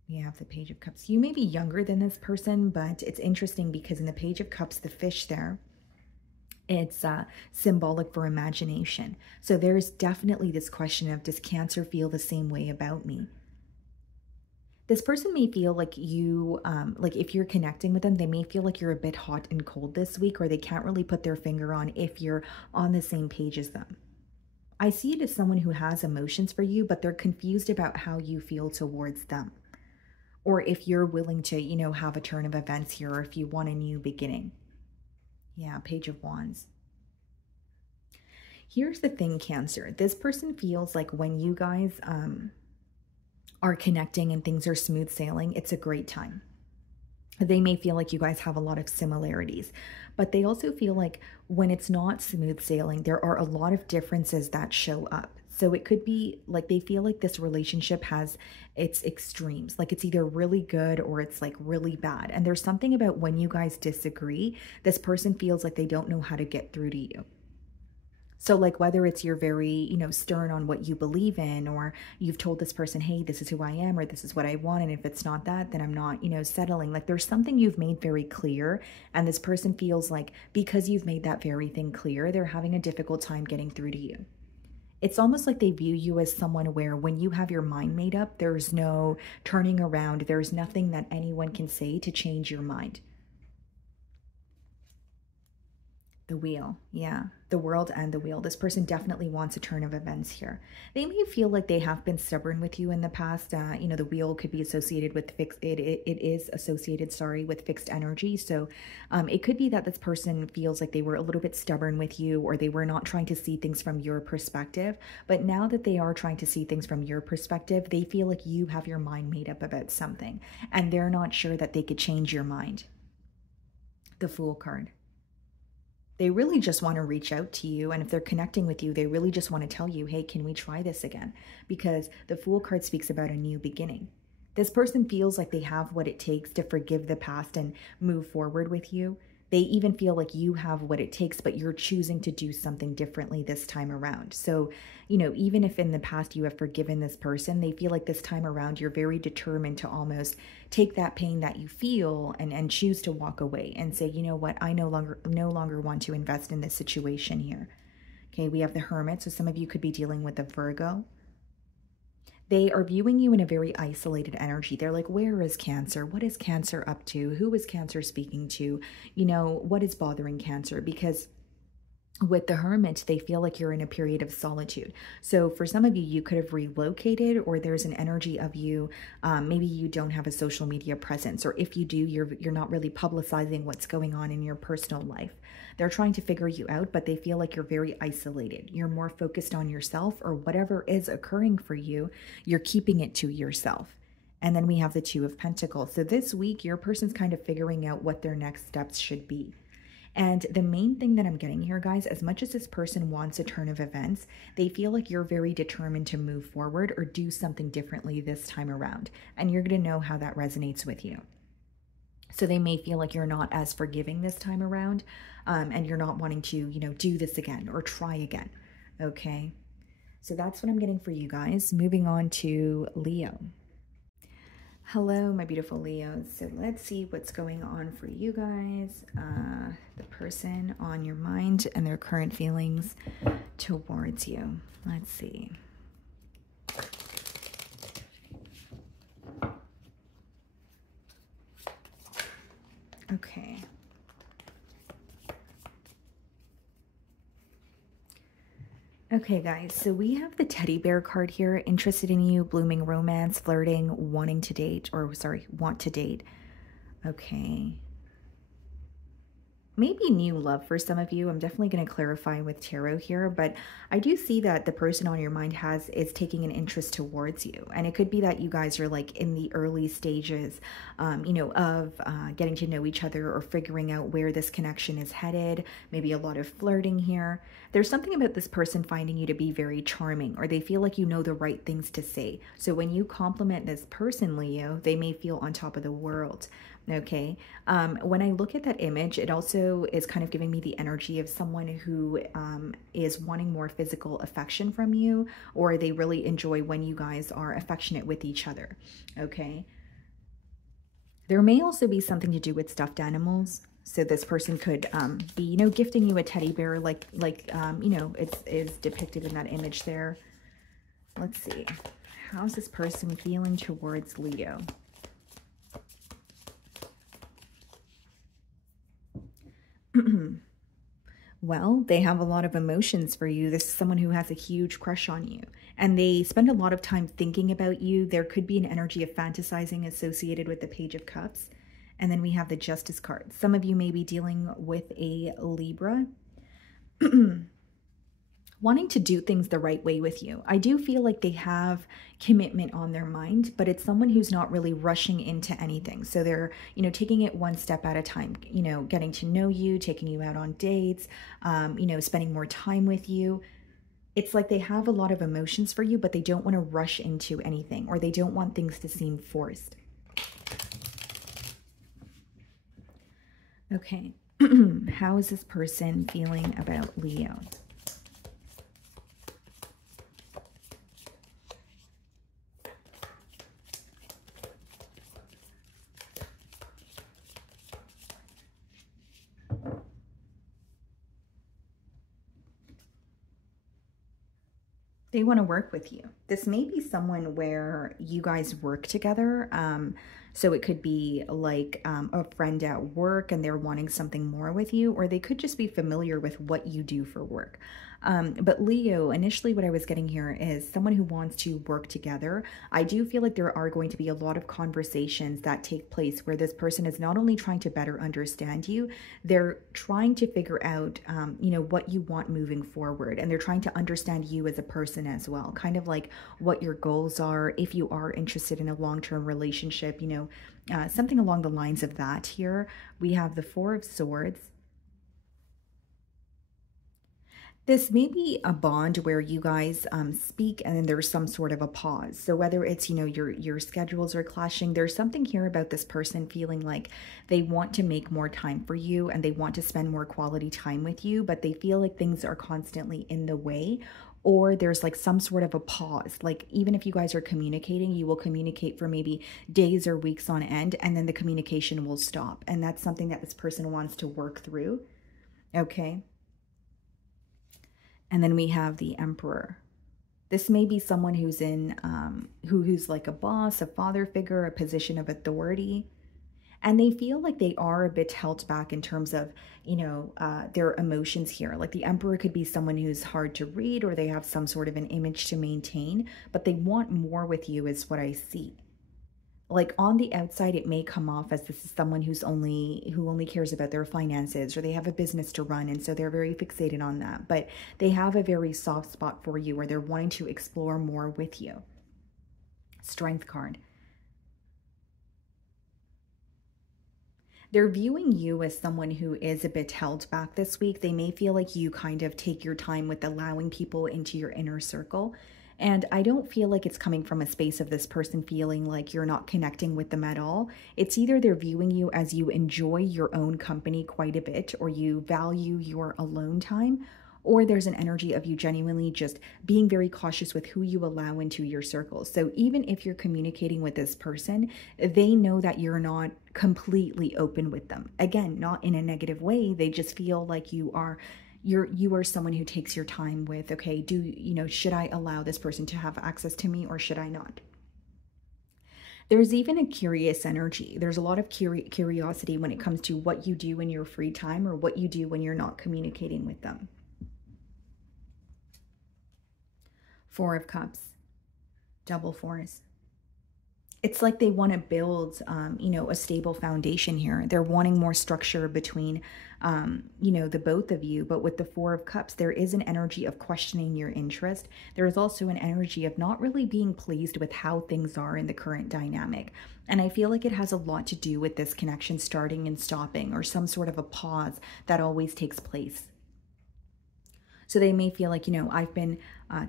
We have the Page of Cups. You may be younger than this person, but it's interesting because in the Page of Cups, the fish there, it's symbolic for imagination. So there's definitely this question of, does Cancer feel the same way about me? This person may feel like you, like if you're connecting with them, they may feel like you're a bit hot and cold this week, or they can't really put their finger on if you're on the same page as them. I see it as someone who has emotions for you, but they're confused about how you feel towards them. Or if you're willing to, have a turn of events here, or if you want a new beginning. Yeah, Page of Wands. Here's the thing, Cancer. This person feels like when you guys are connecting and things are smooth sailing, it's a great time. They may feel like you guys have a lot of similarities, but they also feel like when it's not smooth sailing, there are a lot of differences that show up. So it could be like they feel like this relationship has its extremes, like it's either really good or it's like really bad. And there's something about when you guys disagree, this person feels like they don't know how to get through to you. So like whether it's you're very, stern on what you believe in, or you've told this person, hey, this is who I am, or this is what I want, and if it's not that, then I'm not, settling. Like there's something you've made very clear, and this person feels like because you've made that very thing clear, they're having a difficult time getting through to you. It's almost like they view you as someone where when you have your mind made up, there's no turning around. There's nothing that anyone can say to change your mind. The Wheel, yeah, the World and the Wheel. This person definitely wants a turn of events here. They may feel like they have been stubborn with you in the past. The Wheel could be associated with it is associated, with fixed energy. So it could be that this person feels like they were a little bit stubborn with you, or they were not trying to see things from your perspective. But now that they are trying to see things from your perspective, they feel like you have your mind made up about something, and they're not sure that they could change your mind. The Fool card. They really just want to reach out to you. And if they're connecting with you, they really just want to tell you, hey, can we try this again? Because the Fool card speaks about a new beginning. This person feels like they have what it takes to forgive the past and move forward with you. They even feel like you have what it takes, but you're choosing to do something differently this time around. So, you know, even if in the past you have forgiven this person, they feel like this time around you're very determined to almost take that pain that you feel and choose to walk away and say, you know what, I no longer want to invest in this situation here. Okay, we have the Hermit. So some of you could be dealing with a Virgo. They are viewing you in a very isolated energy. They're like, where is Cancer? What is Cancer up to? Who is Cancer speaking to? You know, what is bothering Cancer? Because with the Hermit, they feel like you're in a period of solitude. So for some of you, you could have relocated, or there's an energy of you. Maybe you don't have a social media presence, or if you do, you're not really publicizing what's going on in your personal life. They're trying to figure you out, but they feel like you're very isolated. You're more focused on yourself, or whatever is occurring for you, you're keeping it to yourself. And then we have the Two of Pentacles. So this week, your person's kind of figuring out what their next steps should be. And the main thing that I'm getting here, guys, as much as this person wants a turn of events, they feel like you're very determined to move forward or do something differently this time around. And you're going to know how that resonates with you. So they may feel like you're not as forgiving this time around, and you're not wanting to, you know, do this again or try again. Okay. So that's what I'm getting for you guys. Moving on to Leo. Hello, my beautiful Leos. So let's see what's going on for you guys. The person on your mind and their current feelings towards you. Let's see. Okay. Okay, guys, so we have the teddy bear card here. Interested in you, blooming romance, flirting, wanting to date, or sorry, want to date. Okay. Maybe new love for some of you. I'm definitely going to clarify with tarot here, but I do see that the person on your mind is taking an interest towards you. And it could be that you guys are like in the early stages, you know, of getting to know each other or figuring out where this connection is headed. Maybe a lot of flirting here. There's something about this person finding you to be very charming, or they feel like you know the right things to say. So when you compliment this person, Leo, they may feel on top of the world. Okay. When I look at that image, it also is kind of giving me the energy of someone who is wanting more physical affection from you, or they really enjoy when you guys are affectionate with each other. Okay. There may also be something to do with stuffed animals. So this person could be, you know, gifting you a teddy bear, like you know, it's depicted in that image there. Let's see. How's this person feeling towards Leo? Well, they have a lot of emotions for you. This is someone who has a huge crush on you, and they spend a lot of time thinking about you. There could be an energy of fantasizing associated with the Page of Cups. And then we have the Justice card. Some of you may be dealing with a Libra. Wanting to do things the right way with you. I do feel like they have commitment on their mind, but it's someone who's not really rushing into anything. So they're, you know, taking it one step at a time, you know, getting to know you, taking you out on dates, you know, spending more time with you. It's like they have a lot of emotions for you, but they don't want to rush into anything, or they don't want things to seem forced. Okay. How is this person feeling about Leo? They want to work with you. This may be someone where you guys work together. So it could be like a friend at work and they're wanting something more with you, or they could just be familiar with what you do for work. But Leo, initially what I was getting here is someone who wants to work together. I do feel like there are going to be a lot of conversations that take place where this person is not only trying to better understand you, they're trying to figure out, you know, what you want moving forward. And they're trying to understand you as a person as well, kind of like what your goals are, if you are interested in a long-term relationship, you know, something along the lines of that here. We have the Four of Swords. This may be a bond where you guys speak and then there's some sort of a pause. So whether it's, your schedules are clashing, there's something here about this person feeling like they want to make more time for you and they want to spend more quality time with you, but they feel like things are constantly in the way, or there's like some sort of a pause. Like even if you guys are communicating, you will communicate for maybe days or weeks on end, and then the communication will stop. And that's something that this person wants to work through. Okay. And then we have the Emperor. This may be someone who's in, who's like a boss, a father figure, a position of authority. And they feel like they are a bit held back in terms of, their emotions here. Like the Emperor could be someone who's hard to read, or they have some sort of an image to maintain, but they want more with you is what I see. Like on the outside, it may come off as this is someone who only cares about their finances, or they have a business to run, and so they're very fixated on that. But they have a very soft spot for you, where they're wanting to explore more with you. Strength card. They're viewing you as someone who is a bit held back this week. They may feel like you kind of take your time with allowing people into your inner circle. And I don't feel like it's coming from a space of this person feeling like you're not connecting with them at all. It's either they're viewing you as you enjoy your own company quite a bit, or you value your alone time, or there's an energy of you genuinely just being very cautious with who you allow into your circles. So even if you're communicating with this person, they know that you're not completely open with them. Again, not in a negative way. They just feel like you are someone who takes your time with, okay, should I allow this person to have access to me, or should I not? There's even a curious energy. There's a lot of curiosity when it comes to what you do in your free time, or what you do when you're not communicating with them. Four of Cups, double fours. It's like they want to build, a stable foundation here. They're wanting more structure between, the both of you. But with the Four of Cups, there is an energy of questioning your interest. There is also an energy of not really being pleased with how things are in the current dynamic. And I feel like it has a lot to do with this connection starting and stopping, or some sort of a pause that always takes place. So they may feel like, I've been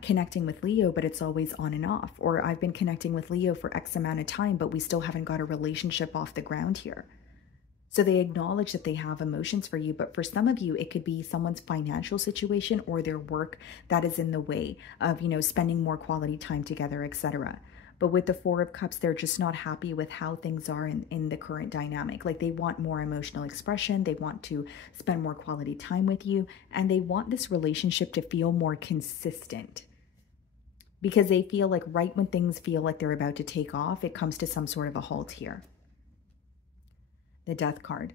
connecting with Leo, but it's always on and off. Or I've been connecting with Leo for X amount of time, but we still haven't got a relationship off the ground here. So they acknowledge that they have emotions for you, but for some of you, it could be someone's financial situation or their work that is in the way of, spending more quality time together, etc. But with the Four of Cups, they're just not happy with how things are in the current dynamic. Like they want more emotional expression. They want to spend more quality time with you. And they want this relationship to feel more consistent. Because they feel like right when things feel like they're about to take off, it comes to some sort of a halt here. The Death card.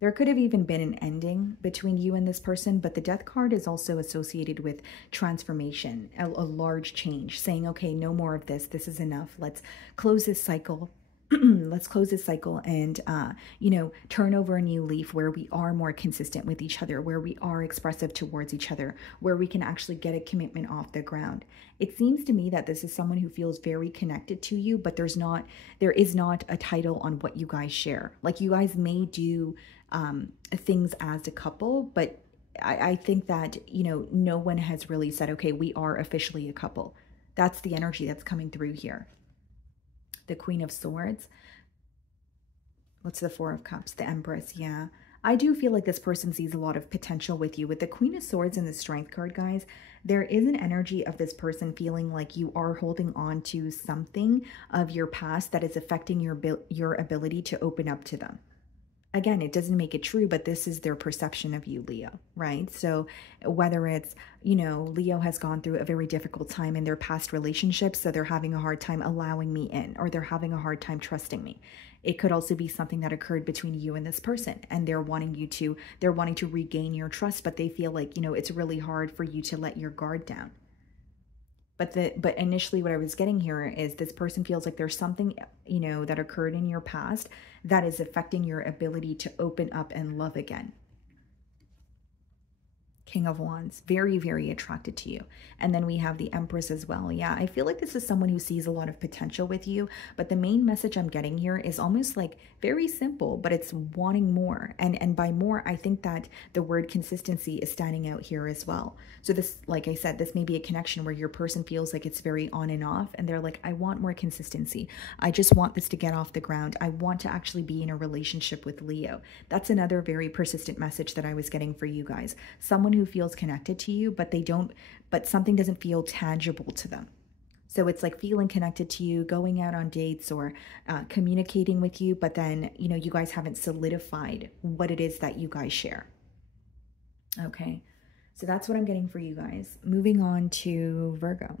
There could have even been an ending between you and this person, but the Death card is also associated with transformation, a large change, saying, okay, no more of this. This is enough. Let's close this cycle. Let's close this cycle and, turn over a new leaf where we are more consistent with each other, where we are expressive towards each other, where we can actually get a commitment off the ground. It seems to me that this is someone who feels very connected to you, but there is not a title on what you guys share. Like you guys may do things as a couple, but I think that, no one has really said, okay, we are officially a couple. That's the energy that's coming through here. The Queen of Swords. What's the Four of Cups? The Empress. Yeah. I do feel like this person sees a lot of potential with you. With the Queen of Swords and the Strength card, guys, there is an energy of this person feeling like you are holding on to something of your past that is affecting your ability to open up to them. Again, it doesn't make it true, but this is their perception of you, Leo, right? So whether it's, Leo has gone through a very difficult time in their past relationships, so they're having a hard time allowing me in, or they're having a hard time trusting me. It could also be something that occurred between you and this person, and they're wanting to regain your trust, but they feel like, it's really hard for you to let your guard down. But initially what I was getting here is this person feels like there's something, that occurred in your past that is affecting your ability to open up and love again. King of Wands, very, very attracted to you. And then we have the Empress as well. Yeah, I feel like this is someone who sees a lot of potential with you, but the main message I'm getting here is almost like very simple, but it's wanting more. And by more, I think that the word consistency is standing out here as well. So this, like I said, this may be a connection where your person feels like it's very on and off, and they're like, I want more consistency. I just want this to get off the ground. I want to actually be in a relationship with Leo. That's another very persistent message that I was getting for you guys. Someone who feels connected to you, but something doesn't feel tangible to them. So it's like feeling connected to you, going out on dates or communicating with you, but then, you know, you guys haven't solidified what it is that you guys share. Okay, so that's what I'm getting for you guys. Moving on to Virgo.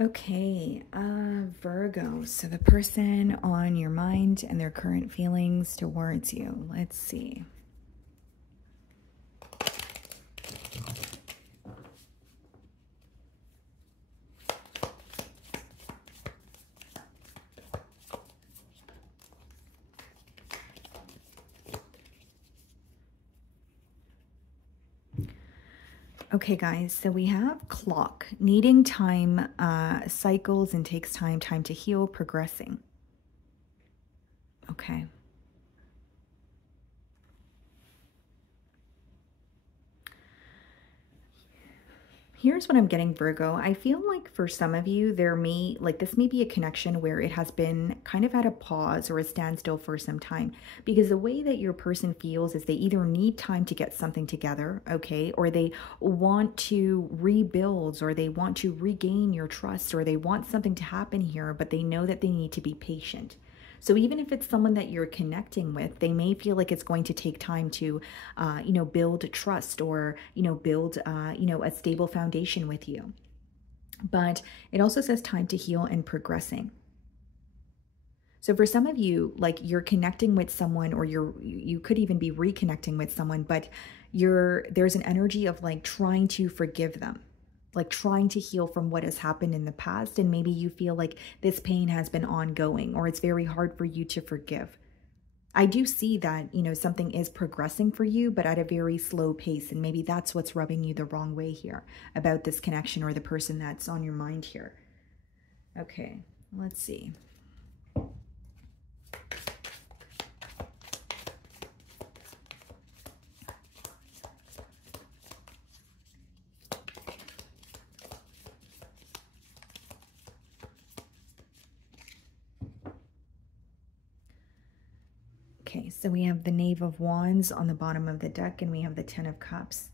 Okay, Virgo. So the person on your mind and their current feelings towards you. Let's see. Okay, guys, so we have clock, needing time, cycles and takes time to heal, progressing. Okay. Here's what I'm getting, Virgo. I feel like for some of you, this may be a connection where it has been kind of at a pause or a standstill for some time, because the way that your person feels is they either need time to get something together, okay, or they want to rebuild, or they want to regain your trust, or they want something to happen here, but they know that they need to be patient. So even if it's someone that you're connecting with, they may feel like it's going to take time to, build trust or, build, a stable foundation with you. But it also says time to heal and progressing. So for some of you, like you're connecting with someone, or you could even be reconnecting with someone, but there's an energy of like trying to forgive them, like trying to heal from what has happened in the past. And maybe you feel like this pain has been ongoing, or it's very hard for you to forgive. I do see that, something is progressing for you, but at a very slow pace. And maybe that's what's rubbing you the wrong way here about this connection or the person that's on your mind here. Okay, let's see. Okay, so we have the Knave of Wands on the bottom of the deck, and we have the Ten of Cups.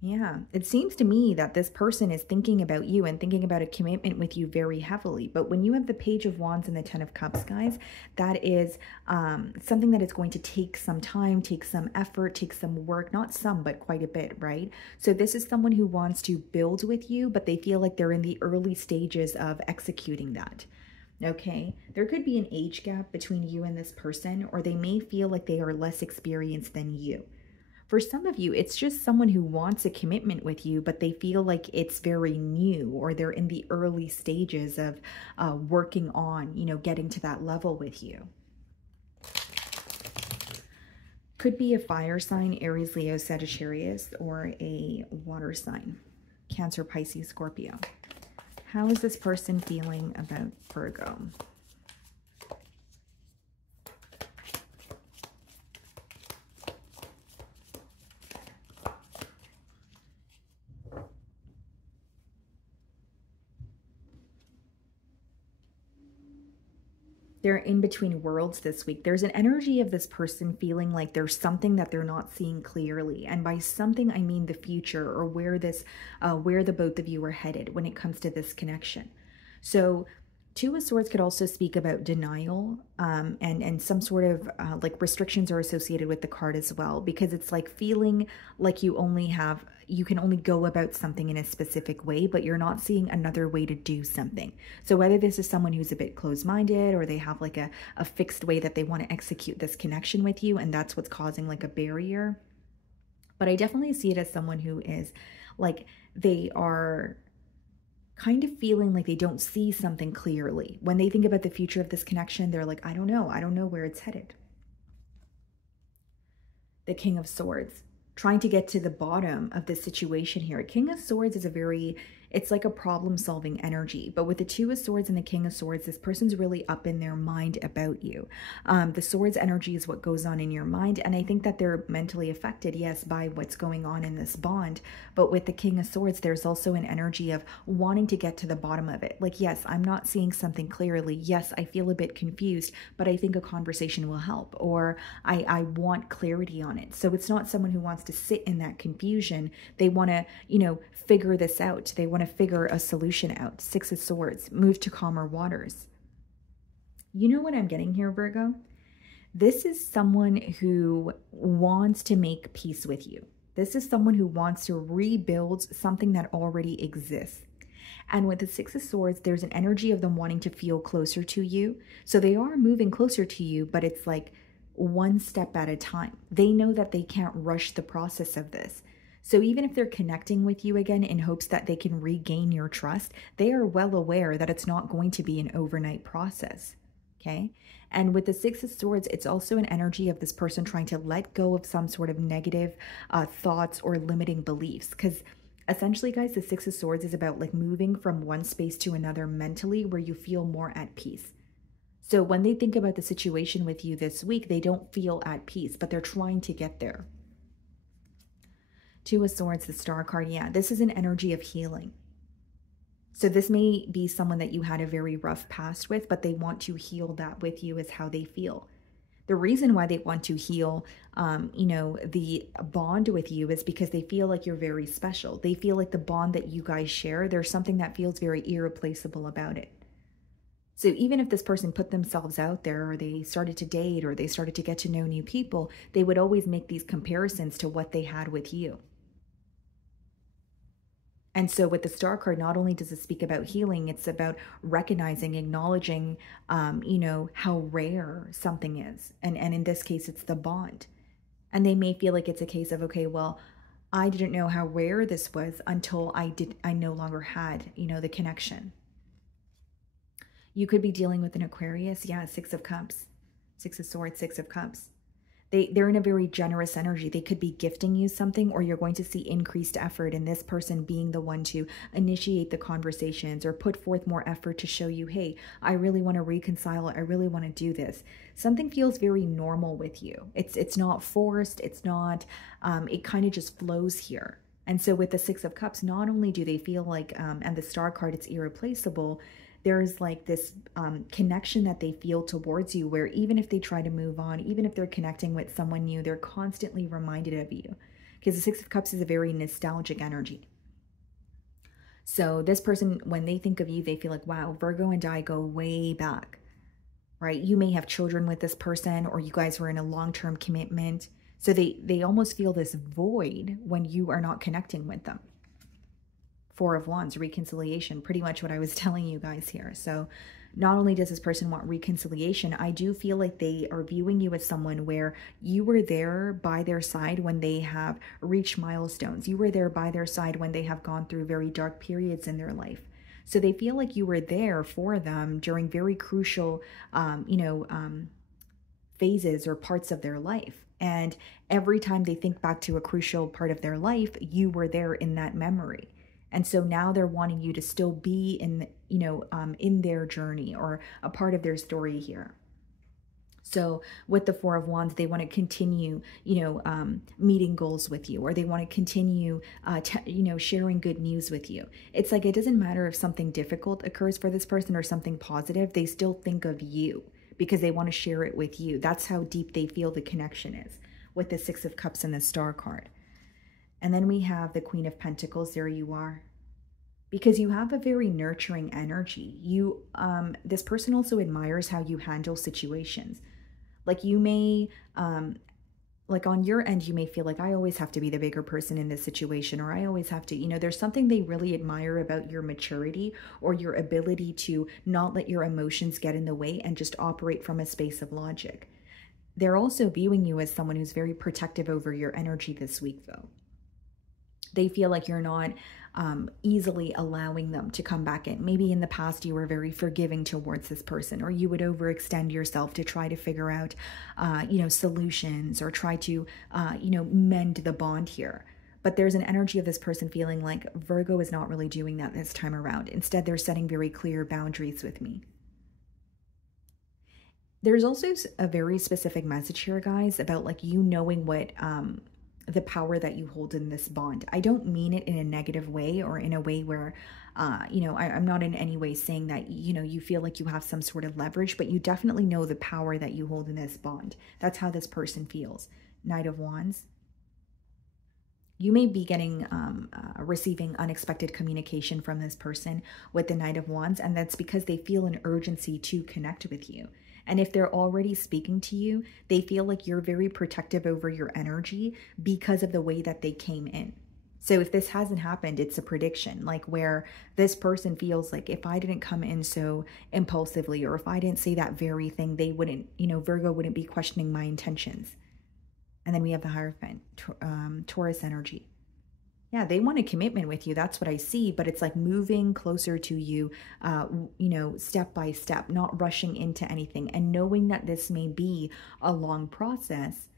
Yeah, it seems to me that this person is thinking about you and thinking about a commitment with you very heavily. But when you have the Page of Wands and the Ten of Cups, guys, that is something that is going to take some time, take some effort, take some work, not some, but quite a bit, right? So this is someone who wants to build with you, but they feel like they're in the early stages of executing that. Okay, there could be an age gap between you and this person, or they may feel like they are less experienced than you. For some of you, it's just someone who wants a commitment with you, but they feel like it's very new, or they're in the early stages of working on, getting to that level with you. Could be a fire sign, Aries, Leo, Sagittarius, or a water sign, Cancer, Pisces, Scorpio. How is this person feeling about Virgo? They're in between worlds this week. There's an energy of this person feeling like there's something that they're not seeing clearly. And by something, I mean the future, or where the both of you are headed when it comes to this connection. So Two of Swords could also speak about denial, and some sort of like restrictions are associated with the card as well, because it's like feeling like you can only go about something in a specific way, but you're not seeing another way to do something. So whether this is someone who's a bit closed-minded, or they have like a fixed way that they want to execute this connection with you, and that's what's causing like a barrier. But I definitely see it as someone who is like, they are kind of feeling like they don't see something clearly. When they think about the future of this connection, they're like, I don't know where it's headed. The King of Swords. trying to get to the bottom of the situation here. King of Swords is it's like a problem-solving energy. But with the Two of Swords and the King of Swords, this person's really up in their mind about you. The Swords energy is what goes on in your mind. And I think that they're mentally affected, yes, by what's going on in this bond. But with the King of Swords, there's also an energy of wanting to get to the bottom of it. Like, yes, I'm not seeing something clearly. Yes, I feel a bit confused, but I think a conversation will help. Or I want clarity on it. So it's not someone who wants to sit in that confusion. They want to, figure this out. They want to figure a solution out. Six of Swords, move to calmer waters. You know what I'm getting here, Virgo? This is someone who wants to make peace with you. This is someone who wants to rebuild something that already exists. And with the Six of Swords, there's an energy of them wanting to feel closer to you. So they are moving closer to you, but it's like one step at a time. They know that they can't rush the process of this. So even if they're connecting with you again in hopes that they can regain your trust, they are well aware that it's not going to be an overnight process, okay? And with the Six of Swords, it's also an energy of this person trying to let go of some sort of negative thoughts or limiting beliefs. Because essentially, guys, the Six of Swords is about like moving from one space to another mentally where you feel more at peace. So when they think about the situation with you this week, they don't feel at peace, but they're trying to get there. Two of Swords, the Star card. Yeah, this is an energy of healing. So this may be someone that you had a very rough past with, but they want to heal that with you is how they feel. The reason why they want to heal, the bond with you is because they feel like you're very special. They feel like the bond that you guys share, there's something that feels very irreplaceable about it. So even if this person put themselves out there or they started to date or they started to get to know new people, they would always make these comparisons to what they had with you. And so with the Star card, not only does it speak about healing, it's about recognizing, acknowledging, how rare something is. And in this case, it's the bond. And they may feel like it's a case of, okay, well, I didn't know how rare this was until I no longer had, the connection. You could be dealing with an Aquarius. Yeah, Six of Cups, Six of Swords, Six of Cups. They're in a very generous energy. They could be gifting you something, or you're going to see increased effort in this person being the one to initiate the conversations or put forth more effort to show you, hey, I really want to reconcile. I really want to do this. Something feels very normal with you. It's not forced. It's not, it kind of just flows here. And so with the Six of Cups, not only do they feel like, and the Star card, it's irreplaceable, there's like this connection that they feel towards you where even if they try to move on, even if they're connecting with someone new, they're constantly reminded of you. Because the Six of Cups is a very nostalgic energy. So this person, when they think of you, they feel like, wow, Virgo and I go way back, right? You may have children with this person, or you guys were in a long-term commitment. So they almost feel this void when you are not connecting with them. Four of Wands, reconciliation, pretty much what I was telling you guys here. So not only does this person want reconciliation, I do feel like they are viewing you as someone where you were there by their side when they have reached milestones. You were there by their side when they have gone through very dark periods in their life. So they feel like you were there for them during very crucial, phases or parts of their life. And every time they think back to a crucial part of their life, you were there in that memory. And so now they're wanting you to still be in, in their journey or a part of their story here. So with the Four of Wands, they want to continue, meeting goals with you, or they want to continue, sharing good news with you. It's like, it doesn't matter if something difficult occurs for this person or something positive, they still think of you because they want to share it with you. That's how deep they feel the connection is with the Six of Cups and the Star card. And then we have the Queen of Pentacles. There you are. Because you have a very nurturing energy. This person also admires how you handle situations. Like you may, like on your end, you may feel like I always have to be the bigger person in this situation, or I always have to, there's something they really admire about your maturity or your ability to not let your emotions get in the way and just operate from a space of logic. They're also viewing you as someone who's very protective over your energy this week, though. They feel like you're not easily allowing them to come back in. Maybe in the past you were very forgiving towards this person, or you would overextend yourself to try to figure out, solutions, or try to, mend the bond here. But there's an energy of this person feeling like Virgo is not really doing that this time around. Instead, they're setting very clear boundaries with me. There's also a very specific message here, guys, about like you knowing what the power that you hold in this bond. I don't mean it in a negative way, or in a way where, I'm not in any way saying that, you feel like you have some sort of leverage, but you definitely know the power that you hold in this bond. That's how this person feels. Knight of Wands. You may be getting, receiving unexpected communication from this person with the Knight of Wands, and that's because they feel an urgency to connect with you. And if they're already speaking to you, they feel like you're very protective over your energy because of the way that they came in. So if this hasn't happened, it's a prediction, like where this person feels like if I didn't come in so impulsively, or if I didn't say that very thing, they wouldn't, Virgo wouldn't be questioning my intentions. And then we have the Hierophant, Taurus energy. Yeah, they want a commitment with you. That's what I see. But it's like moving closer to you, step by step, not rushing into anything, and knowing that this may be a long process,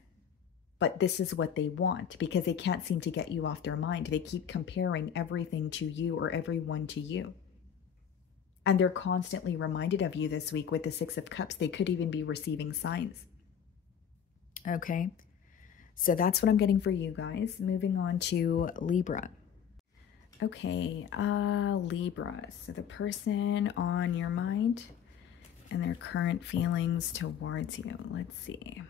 but this is what they want because they can't seem to get you off their mind. They keep comparing everything to you, or everyone to you. And they're constantly reminded of you this week with the Six of Cups. They could even be receiving signs. Okay. So that's what I'm getting for you guys. Moving on to Libra. Okay, Libra. So the person on your mind and their current feelings towards you. Let's see.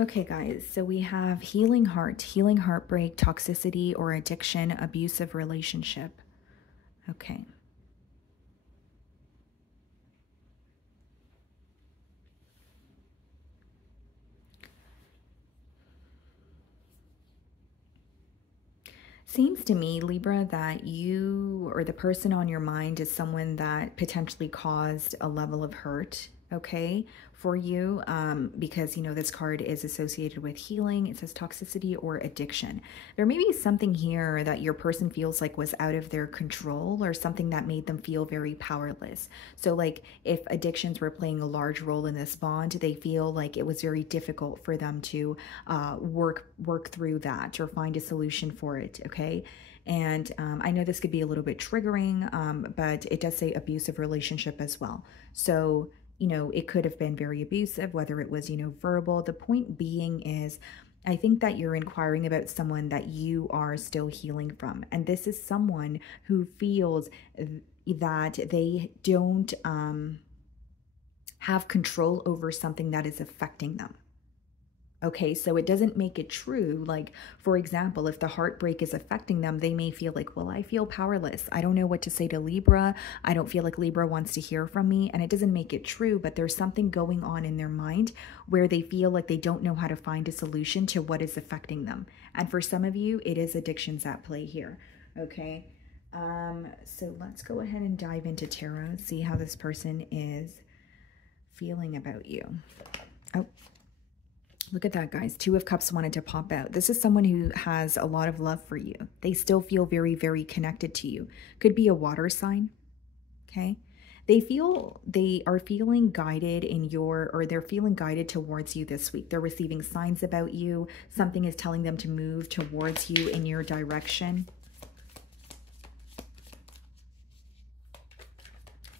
Okay, guys, so we have healing heart, healing heartbreak, toxicity or addiction, abusive relationship. Okay. Seems to me, Libra, that you or the person on your mind is someone that potentially caused a level of hurt, okay, for you, because, this card is associated with healing. It says toxicity or addiction. There may be something here that your person feels like was out of their control, or something that made them feel very powerless. So like if addictions were playing a large role in this bond, they feel like it was very difficult for them to work through that or find a solution for it, okay? And I know this could be a little bit triggering, but it does say abusive relationship as well. So it could have been very abusive, whether it was, verbal. The point being is, I think that you're inquiring about someone that you are still healing from. And this is someone who feels that they don't have control over something that is affecting them. Okay, so it doesn't make it true. Like, for example, if the heartbreak is affecting them, they may feel like, well, I feel powerless. I don't know what to say to Libra. I don't feel like Libra wants to hear from me. And it doesn't make it true, but there's something going on in their mind where they feel like they don't know how to find a solution to what is affecting them. And for some of you, it is addictions at play here. Okay, so let's go ahead and dive into tarot, see how this person is feeling about you. Oh. Look at that, guys. Two of Cups wanted to pop out. This is someone who has a lot of love for you. They still feel very, very connected to you. Could be a water sign, okay? They are feeling guided they're feeling guided towards you this week. They're receiving signs about you. Something is telling them to move towards you in your direction.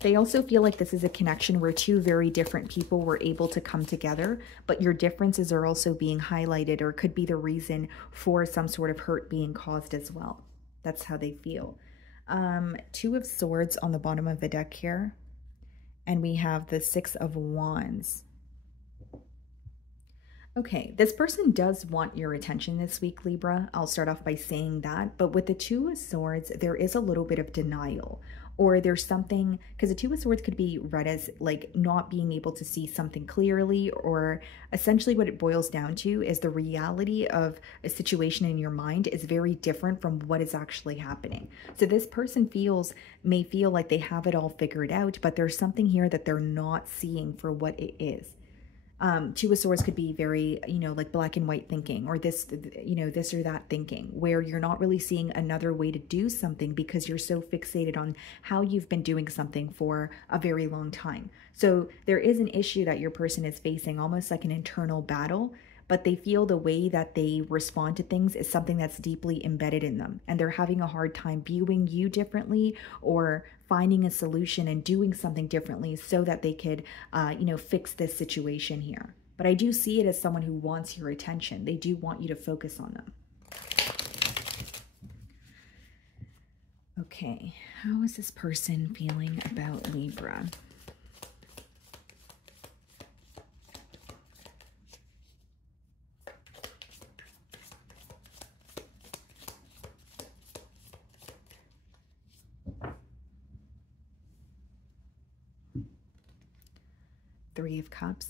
They also feel like this is a connection where two very different people were able to come together, but your differences are also being highlighted, or could be the reason for some sort of hurt being caused as well. That's how they feel. Two of Swords on the bottom of the deck here. And we have the Six of Wands. Okay, this person does want your attention this week, Libra. I'll start off by saying that. But with the Two of Swords, there is a little bit of denial, or there's something, because the Two of Swords could be read as like not being able to see something clearly, or essentially what it boils down to is the reality of a situation in your mind is very different from what is actually happening. So this person may feel like they have it all figured out, but there's something here that they're not seeing for what it is. Two of Swords could be very, like black and white thinking, or this, this or that thinking, where you're not really seeing another way to do something because you're so fixated on how you've been doing something for a very long time. So there is an issue that your person is facing, almost like an internal battle, but they feel the way that they respond to things is something that's deeply embedded in them. And they're having a hard time viewing you differently, or finding a solution and doing something differently so that they could, fix this situation here. But I do see it as someone who wants your attention. They do want you to focus on them. Okay, how is this person feeling about Libra? Three of Cups.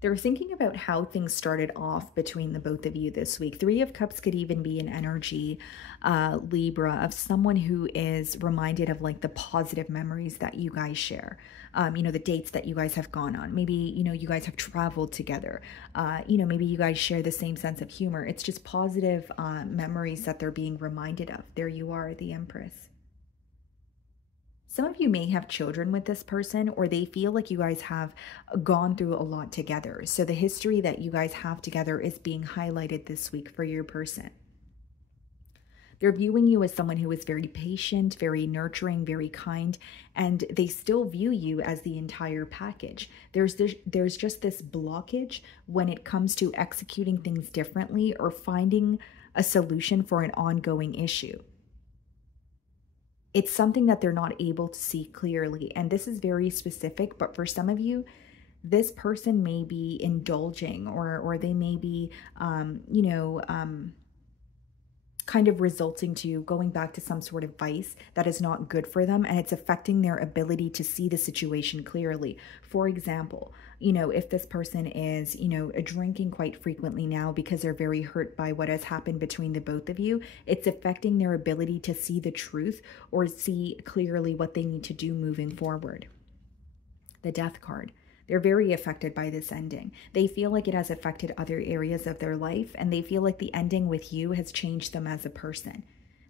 They're thinking about how things started off between the both of you this week. Three of Cups could even be an energy, Libra, of someone who is reminded of like the positive memories that you guys share. The dates that you guys have gone on. Maybe, you guys have traveled together. Maybe you guys share the same sense of humor. It's just positive memories that they're being reminded of. There you are, the Empress. Some of you may have children with this person, or they feel like you guys have gone through a lot together. So the history that you guys have together is being highlighted this week for your person. They're viewing you as someone who is very patient, very nurturing, very kind, and they still view you as the entire package. There's just this blockage when it comes to executing things differently or finding a solution for an ongoing issue. It's something that they're not able to see clearly. And this is very specific, but for some of you, this person may be indulging, or they may be, kind of resulting to going back to some sort of vice that is not good for them, and it's affecting their ability to see the situation clearly. For example, if this person is, drinking quite frequently now because they're very hurt by what has happened between the both of you, it's affecting their ability to see the truth or see clearly what they need to do moving forward. The Death card. They're very affected by this ending. They feel like it has affected other areas of their life, and they feel like the ending with you has changed them as a person.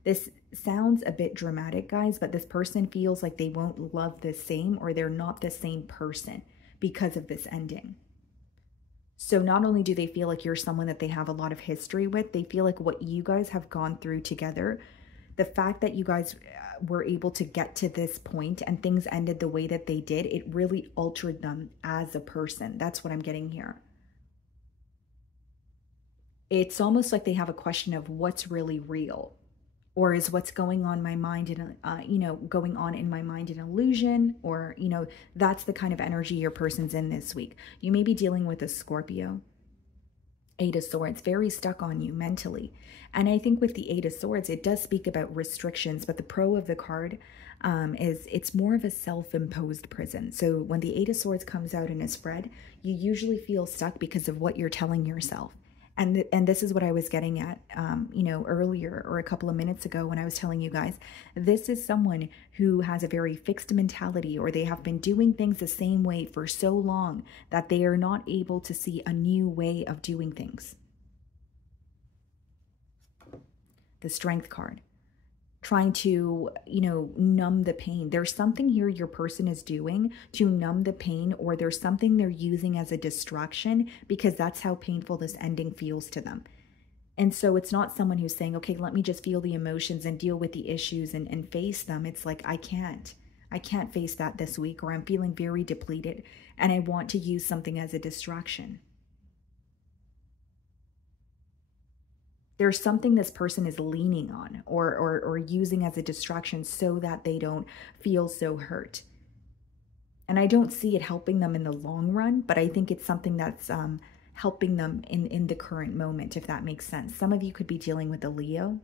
This sounds a bit dramatic, guys, but this person feels like they won't love the same, or they're not the same person because of this ending. So not only do they feel like you're someone that they have a lot of history with, they feel like what you guys have gone through together, the fact that you guys were able to get to this point and things ended the way that they did, it really altered them as a person. That's what I'm getting here. It's almost like they have a question of what's really real, or is what's going on in my mind going on in my mind an illusion, or that's the kind of energy your person's in this week. You may be dealing with a Scorpio. Eight of Swords, very stuck on you mentally. And I think with the Eight of Swords, it does speak about restrictions, but the pro of the card is it's more of a self-imposed prison. So when the Eight of Swords comes out and is spread, you usually feel stuck because of what you're telling yourself. And this is what I was getting at, earlier, or a couple of minutes ago when I was telling you guys, this is someone who has a very fixed mentality, or they have been doing things the same way for so long that they are not able to see a new way of doing things. The Strength card. Trying to, numb the pain. There's something here your person is doing to numb the pain, or there's something they're using as a distraction because that's how painful this ending feels to them. And so it's not someone who's saying, okay, let me just feel the emotions and deal with the issues and face them. It's like, I can't face that this week, or I'm feeling very depleted and I want to use something as a distraction. There's something this person is leaning on or using as a distraction so that they don't feel so hurt. And I don't see it helping them in the long run, but I think it's something that's helping them in the current moment, if that makes sense. Some of you could be dealing with a Leo.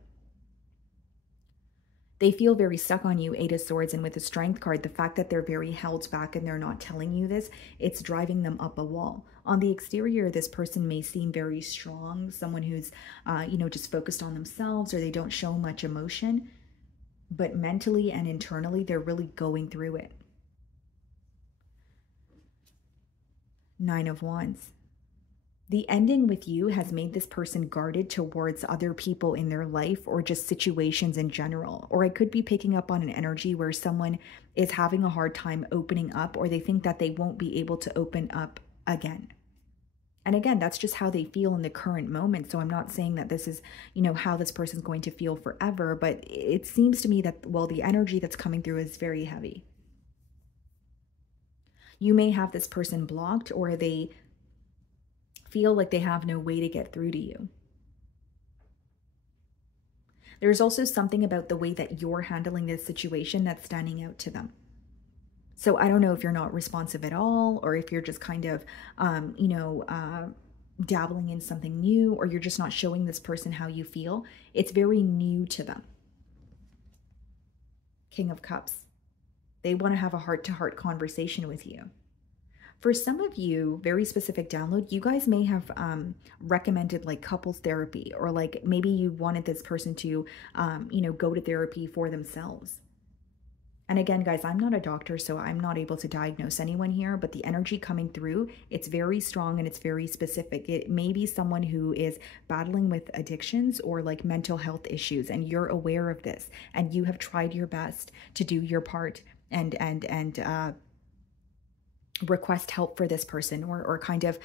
They feel very stuck on you, Eight of Swords, and with the Strength card, the fact that they're very held back and they're not telling you this, it's driving them up a wall. On the exterior, this person may seem very strong, someone who's, you know, just focused on themselves, or they don't show much emotion, but mentally and internally, they're really going through it. Nine of Wands. The ending with you has made this person guarded towards other people in their life or just situations in general. Or I could be picking up on an energy where someone is having a hard time opening up, or they think that they won't be able to open up again. And again, that's just how they feel in the current moment. So I'm not saying that this is, you know, how this person's going to feel forever, but it seems to me that, well, the energy that's coming through is very heavy. You may have this person blocked, or they feel like they have no way to get through to you. There's also something about the way that you're handling this situation that's standing out to them. So I don't know if you're not responsive at all, or if you're just kind of, you know, dabbling in something new, or you're just not showing this person how you feel. It's very new to them. King of Cups. They want to have a heart-to-heart conversation with you. For some of you, very specific download, you guys may have recommended like couples therapy, or like maybe you wanted this person to, you know, go to therapy for themselves. And again, guys, I'm not a doctor, so I'm not able to diagnose anyone here, but the energy coming through, it's very strong and it's very specific. It may be someone who is battling with addictions or like mental health issues, and you're aware of this, and you have tried your best to do your part and request help for this person, or kind of,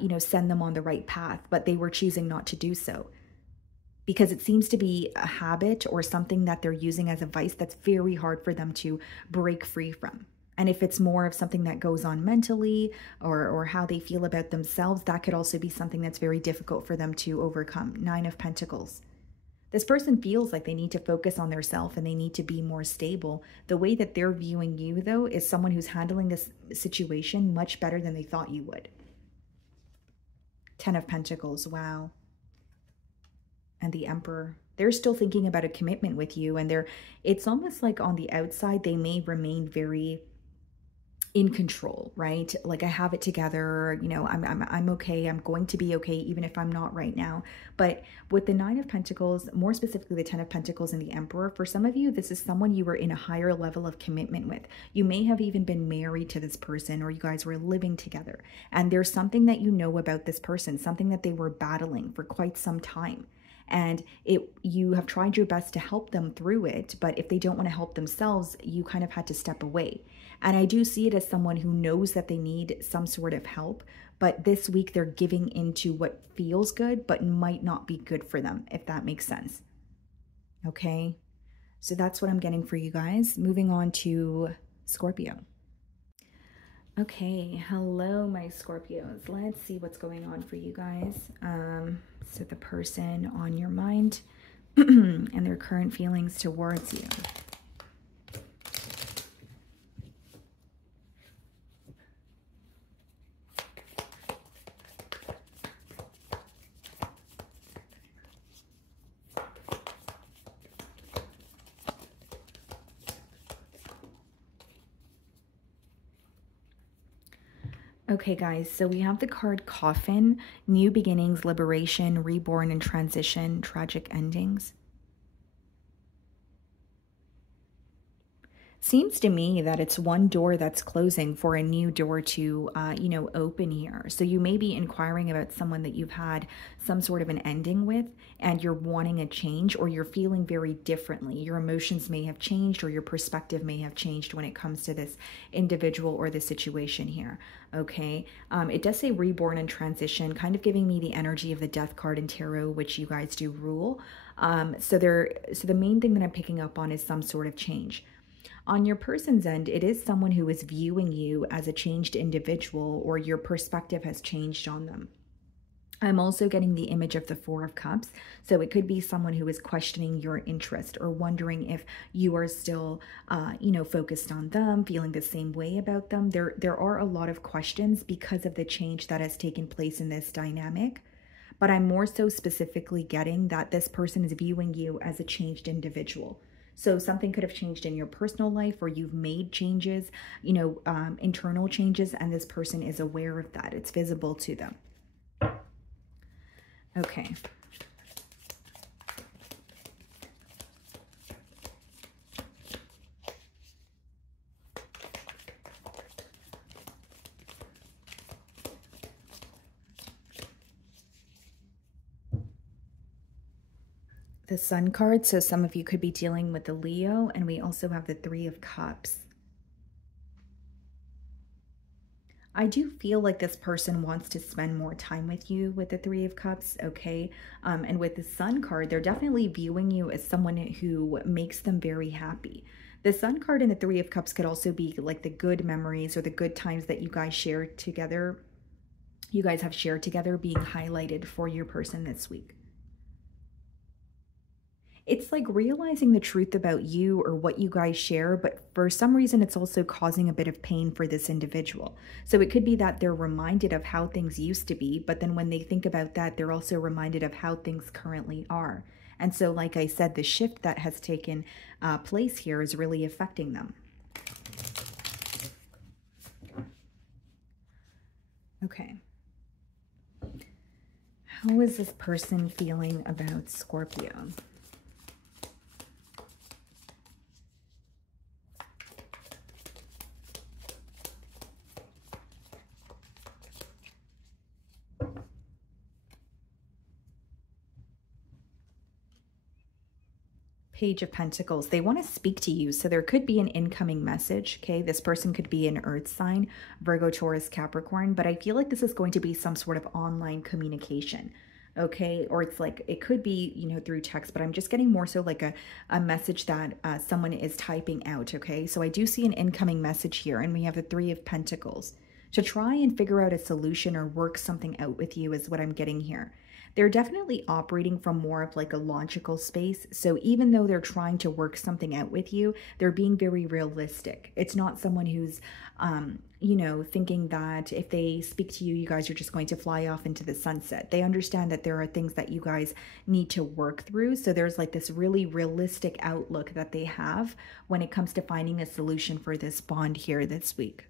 you know, send them on the right path, but they were choosing not to do so because it seems to be a habit or something that they're using as a vice that's very hard for them to break free from. And if it's more of something that goes on mentally, or how they feel about themselves, that could also be something that's very difficult for them to overcome. Nine of Pentacles. This person feels like they need to focus on their self and they need to be more stable. The way that they're viewing you, though, is someone who's handling this situation much better than they thought you would. Ten of Pentacles, wow. And the Emperor. They're still thinking about a commitment with you, and it's almost like on the outside, they may remain very in control, right? Like, I have it together, you know, I'm okay, I'm going to be okay, even if I'm not right now. But with the Nine of Pentacles, more specifically the Ten of Pentacles and the Emperor, for some of you, this is someone you were in a higher level of commitment with. You may have even been married to this person, or you guys were living together. And there's something that you know about this person, something that they were battling for quite some time. And you have tried your best to help them through it, but if they don't want to help themselves, you kind of had to step away. And I do see it as someone who knows that they need some sort of help, but this week they're giving into what feels good, but might not be good for them, if that makes sense. Okay, so that's what I'm getting for you guys. Moving on to Scorpio. Okay, hello, my Scorpios. Let's see what's going on for you guys. So the person on your mind and their current feelings towards you. Okay, guys, so we have the card Coffin, new beginnings, liberation, reborn and transition, tragic endings. Seems to me that it's one door that's closing for a new door to, you know, open here. So you may be inquiring about someone that you've had some sort of an ending with, and you're wanting a change, or you're feeling very differently. Your emotions may have changed, or your perspective may have changed when it comes to this individual or the situation here. Okay, it does say reborn and transition, kind of giving me the energy of the Death card in tarot, which you guys do rule. So the main thing that I'm picking up on is some sort of change. On your person's end, it is someone who is viewing you as a changed individual, or your perspective has changed on them. I'm also getting the image of the Four of Cups. So it could be someone who is questioning your interest, or wondering if you are still, you know, focused on them, feeling the same way about them. There are a lot of questions because of the change that has taken place in this dynamic. But I'm more so specifically getting that this person is viewing you as a changed individual. So something could have changed in your personal life, or you've made changes, you know, internal changes, and this person is aware of that. It's visible to them. Okay. The Sun card, so some of you could be dealing with the Leo, and we also have the Three of Cups. I do feel like this person wants to spend more time with you with the Three of Cups, okay? And with the Sun card, they're definitely viewing you as someone who makes them very happy. The Sun card and the Three of Cups could also be like the good memories or the good times that you guys share together. You guys have shared together being highlighted for your person this week. It's like realizing the truth about you or what you guys share, but for some reason it's also causing a bit of pain for this individual. So it could be that they're reminded of how things used to be, but then when they think about that, they're also reminded of how things currently are. And so, like I said, the shift that has taken place here is really affecting them. Okay. How is this person feeling about Scorpio? Page of Pentacles. They want to speak to you. So there could be an incoming message. Okay. This person could be an earth sign, Virgo, Taurus, Capricorn, but I feel like this is going to be some sort of online communication. Okay. Or it's like, it could be, you know, through text, but I'm just getting more so like a message that someone is typing out. Okay. So I do see an incoming message here, and we have the Three of Pentacles. To try and figure out a solution or work something out with you is what I'm getting here. They're definitely operating from more of like a logical space. So even though they're trying to work something out with you, they're being very realistic. It's not someone who's, you know, thinking that if they speak to you, you guys are just going to fly off into the sunset. They understand that there are things that you guys need to work through. So there's like this really realistic outlook that they have when it comes to finding a solution for this bond here this week.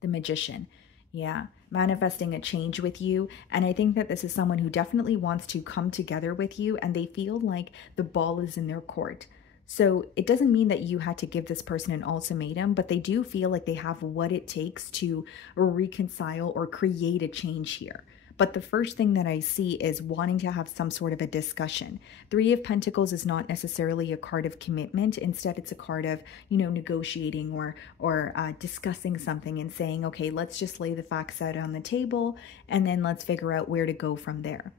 The Magician. Yeah, manifesting a change with you. And I think that this is someone who definitely wants to come together with you, and they feel like the ball is in their court. So it doesn't mean that you had to give this person an ultimatum, but they do feel like they have what it takes to reconcile or create a change here. But the first thing that I see is wanting to have some sort of a discussion. Three of Pentacles is not necessarily a card of commitment. Instead, it's a card of, you know, negotiating or discussing something and saying, okay, let's just lay the facts out on the table, and then let's figure out where to go from there.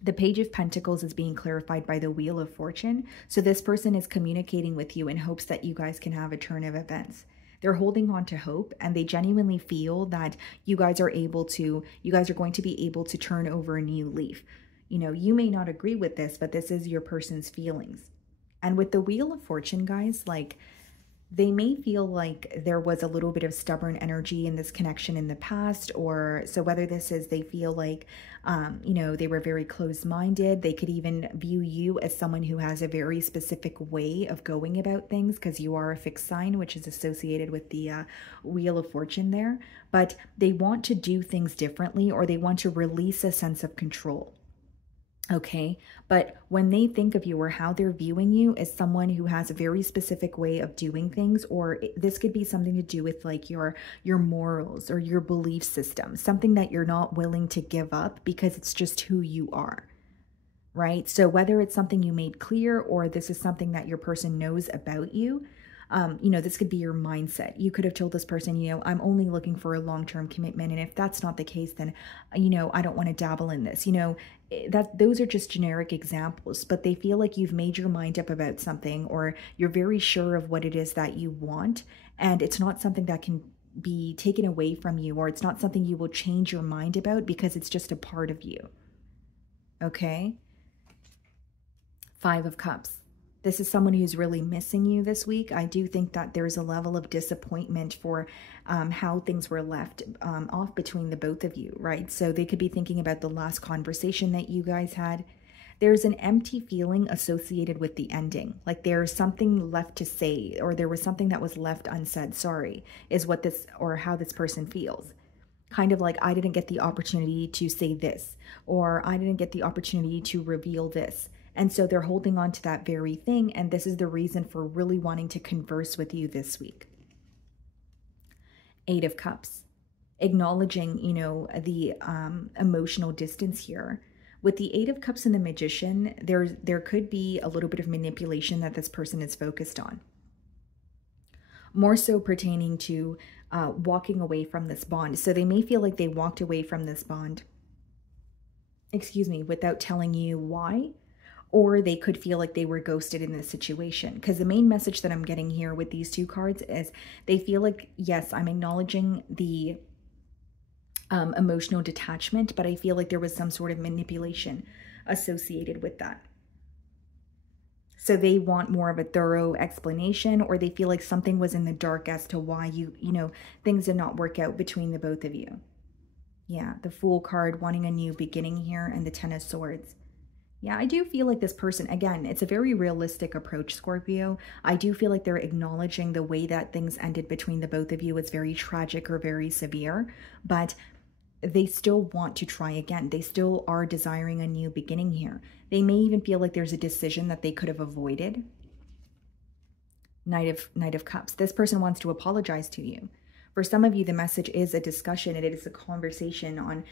The Page of Pentacles is being clarified by the Wheel of Fortune. So this person is communicating with you in hopes that you guys can have a turn of events. They're holding on to hope, and they genuinely feel that you guys are going to be able to turn over a new leaf. You know, you may not agree with this, but this is your person's feelings. And with the Wheel of Fortune, guys, like, they may feel like there was a little bit of stubborn energy in this connection in the past, or so whether this is they feel like, you know, they were very closed-minded. They could even view you as someone who has a very specific way of going about things because you are a fixed sign, which is associated with the Wheel of Fortune there. But they want to do things differently, or they want to release a sense of control. Okay, but when they think of you or how they're viewing you as someone who has a very specific way of doing things, or this could be something to do with like your morals or your belief system, something that you're not willing to give up because it's just who you are, right? So whether it's something you made clear or this is something that your person knows about you, you know, this could be your mindset. You could have told this person, you know, I'm only looking for a long-term commitment. And if that's not the case, then, you know, I don't want to dabble in this. You know, those are just generic examples, but they feel like you've made your mind up about something, or you're very sure of what it is that you want. And it's not something that can be taken away from you, or it's not something you will change your mind about because it's just a part of you. Okay. Five of Cups. This is someone who's really missing you this week. I do think that there's a level of disappointment for how things were left off between the both of you, right? So they could be thinking about the last conversation that you guys had. there's an empty feeling associated with the ending. Like there's something left to say, or there was something that was left unsaid. Sorry, is what this, or how this person feels. Kind of like, I didn't get the opportunity to say this, or I didn't get the opportunity to reveal this. And so they're holding on to that very thing. And this is the reason for really wanting to converse with you this week. 8 of Cups, acknowledging, you know, the emotional distance here. With the 8 of Cups and the Magician, there could be a little bit of manipulation that this person is focused on. More so pertaining to walking away from this bond. So they may feel like they walked away from this bond, without telling you why. Or they could feel like they were ghosted in this situation. Because the main message that I'm getting here with these 2 cards is they feel like, yes, I'm acknowledging the emotional detachment, but I feel like there was some sort of manipulation associated with that. So they want more of a thorough explanation, or they feel like something was in the dark as to why you know, things did not work out between the both of you. Yeah, the Fool card, wanting a new beginning here, and the 10 of Swords. Yeah, I do feel like this person, again, it's a very realistic approach, Scorpio. I do feel like they're acknowledging the way that things ended between the both of you is very tragic or very severe, but they still want to try again. They still are desiring a new beginning here. They may even feel like there's a decision that they could have avoided. Knight of Cups. This person wants to apologize to you. For some of you, the message is a discussion. It is a conversation on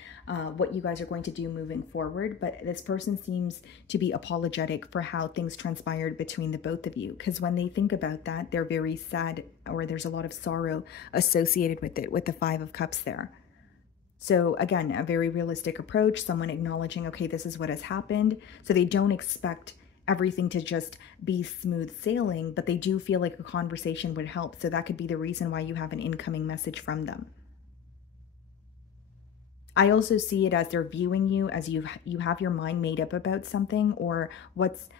what you guys are going to do moving forward. But this person seems to be apologetic for how things transpired between the both of you. Because when they think about that, they're very sad, or there's a lot of sorrow associated with it, with the 5 of Cups there. So again, a very realistic approach, someone acknowledging, okay, this is what has happened. So they don't expect everything to just be smooth sailing, but they do feel like a conversation would help. So that could be the reason why you have an incoming message from them. I also see it as they're viewing you as you have your mind made up about something, or what's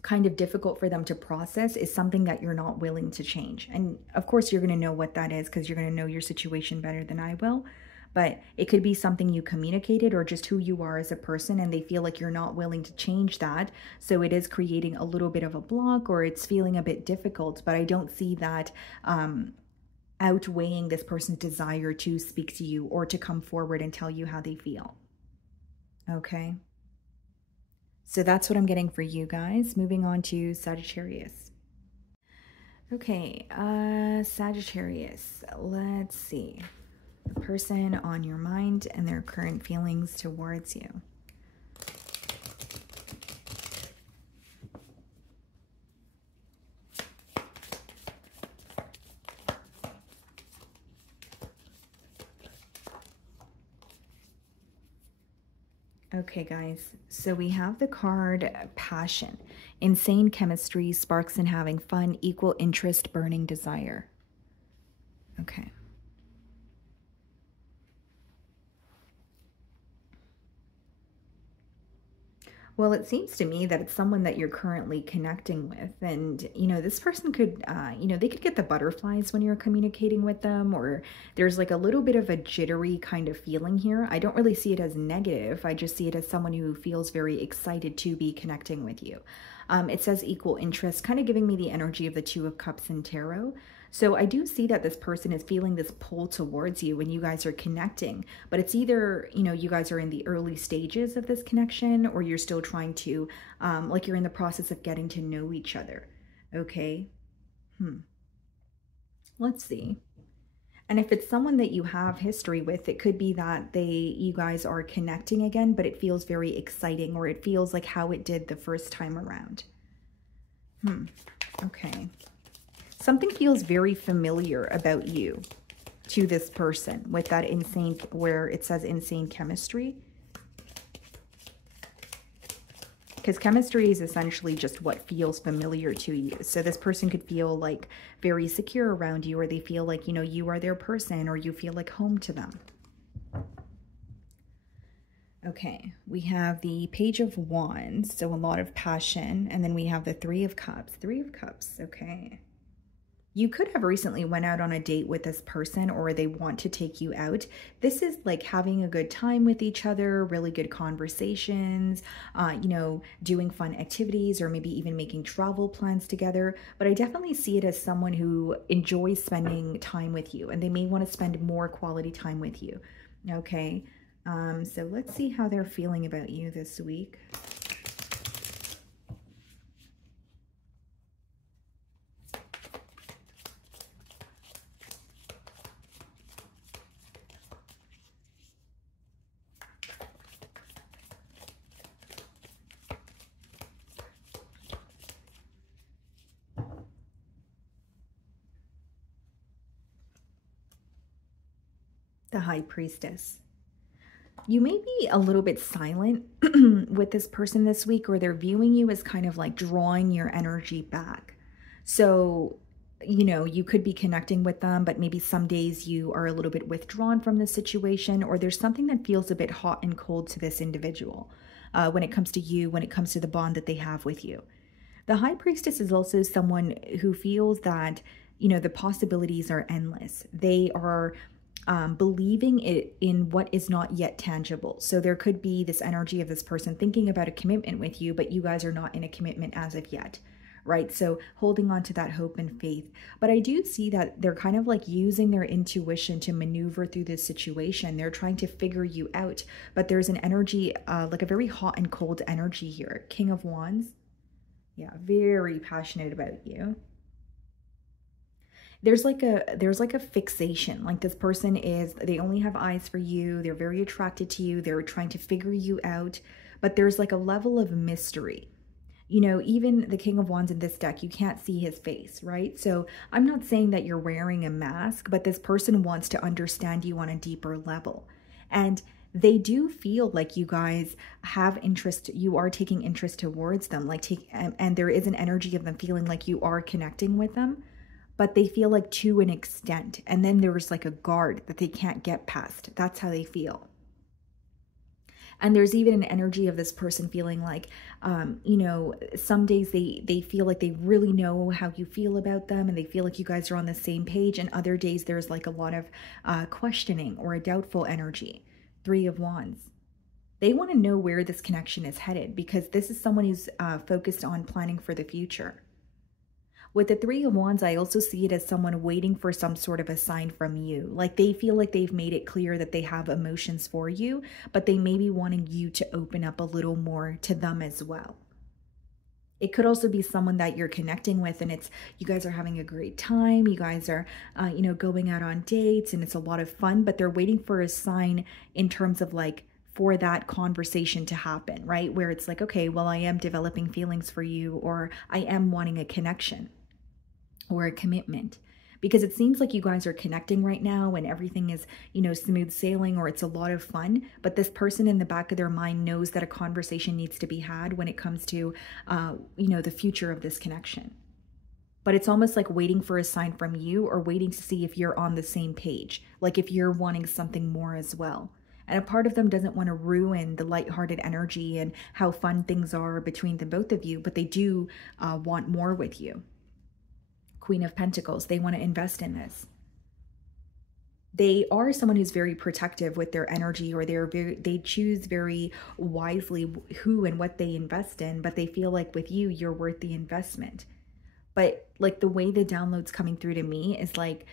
kind of difficult for them to process is something that you're not willing to change. And of course, you're going to know what that is because you're going to know your situation better than I will. But it could be something you communicated, or just who you are as a person, and they feel like you're not willing to change that. So it is creating a little bit of a block, or it's feeling a bit difficult. But I don't see that outweighing this person's desire to speak to you or to come forward and tell you how they feel. Okay. So that's what I'm getting for you guys. Moving on to Sagittarius. Okay, Sagittarius, let's see. The person on your mind and their current feelings towards you. Okay, guys, so we have the card Passion. Insane chemistry, sparks in having fun, equal interest, burning desire. Okay. Well, it seems to me that it's someone that you're currently connecting with. And, you know, this person could, they could get the butterflies when you're communicating with them, or there's like a little bit of a jittery kind of feeling here. I don't really see it as negative. I just see it as someone who feels very excited to be connecting with you. It says equal interest, kind of giving me the energy of the 2 of Cups in Tarot. So I do see that this person is feeling this pull towards you when you guys are connecting, but it's either, you guys are in the early stages of this connection, or you're still trying to, like you're in the process of getting to know each other. Okay. Let's see. And if it's someone that you have history with, it could be that you guys are connecting again, but it feels very exciting, or it feels like how it did the first time around. Okay. Something feels very familiar about you to this person with that insane, where it says insane chemistry. Because chemistry is essentially just what feels familiar to you. So this person could feel like very secure around you, or they feel like, you are their person, or you feel like home to them. Okay, we have the Page of Wands, so a lot of passion, and then we have the 3 of Cups. 3 of Cups, okay. You could have recently went out on a date with this person, or they want to take you out. This is like having a good time with each other, really good conversations, doing fun activities, or maybe even making travel plans together. But I definitely see it as someone who enjoys spending time with you, and they may want to spend more quality time with you. Okay, so let's see how they're feeling about you this week. The High Priestess. You may be a little bit silent with this person this week, or they're viewing you as kind of like drawing your energy back. So, you could be connecting with them, but maybe some days you are a little bit withdrawn from the situation, or there's something that feels a bit hot and cold to this individual when it comes to you, when it comes to the bond that they have with you. The High Priestess is also someone who feels that, the possibilities are endless. They are believing it in what is not yet tangible. So there could be this energy of this person thinking about a commitment with you, but you guys are not in a commitment as of yet, right? So holding on to that hope and faith. But I do see that they're kind of like using their intuition to maneuver through this situation. They're trying to figure you out, but there's an energy, like a very hot and cold energy here. King of Wands. Yeah, very passionate about you. There's like a fixation. Like this person they only have eyes for you. They're very attracted to you. They're trying to figure you out, but there's like a level of mystery. Even the King of Wands in this deck, you can't see his face, right? So I'm not saying that you're wearing a mask, but this person wants to understand you on a deeper level. And they do feel like you guys have interest. You are taking interest towards them, and there is an energy of them feeling like you are connecting with them, but they feel like to an extent. And then there's like a guard that they can't get past. That's how they feel. And there's even an energy of this person feeling like, some days they feel like they really know how you feel about them, and they feel like you guys are on the same page. And other days there's like a lot of questioning or a doubtful energy. Three of Wands. They want to know where this connection is headed, because this is someone who's focused on planning for the future. With the Three of Wands, I also see it as someone waiting for some sort of a sign from you. Like they feel like they've made it clear that they have emotions for you, but they may be wanting you to open up a little more to them as well. It could also be someone that you're connecting with, and you guys are having a great time. You guys are, going out on dates, and it's a lot of fun, but they're waiting for a sign in terms of like, for that conversation to happen, right? Where it's like, okay, well, I am developing feelings for you, or I am wanting a connection or a commitment, because it seems like you guys are connecting right now and everything is, smooth sailing, or it's a lot of fun. But this person in the back of their mind knows that a conversation needs to be had when it comes to, the future of this connection. But it's almost like waiting for a sign from you, or waiting to see if you're on the same page, like if you're wanting something more as well. And a part of them doesn't want to ruin the lighthearted energy and how fun things are between the both of you, but they do want more with you. Queen of Pentacles, they want to invest in this. They are someone who's very protective with their energy, or they choose very wisely who and what they invest in, but they feel like with you, you're worth the investment. But like the way the download's coming through to me is like,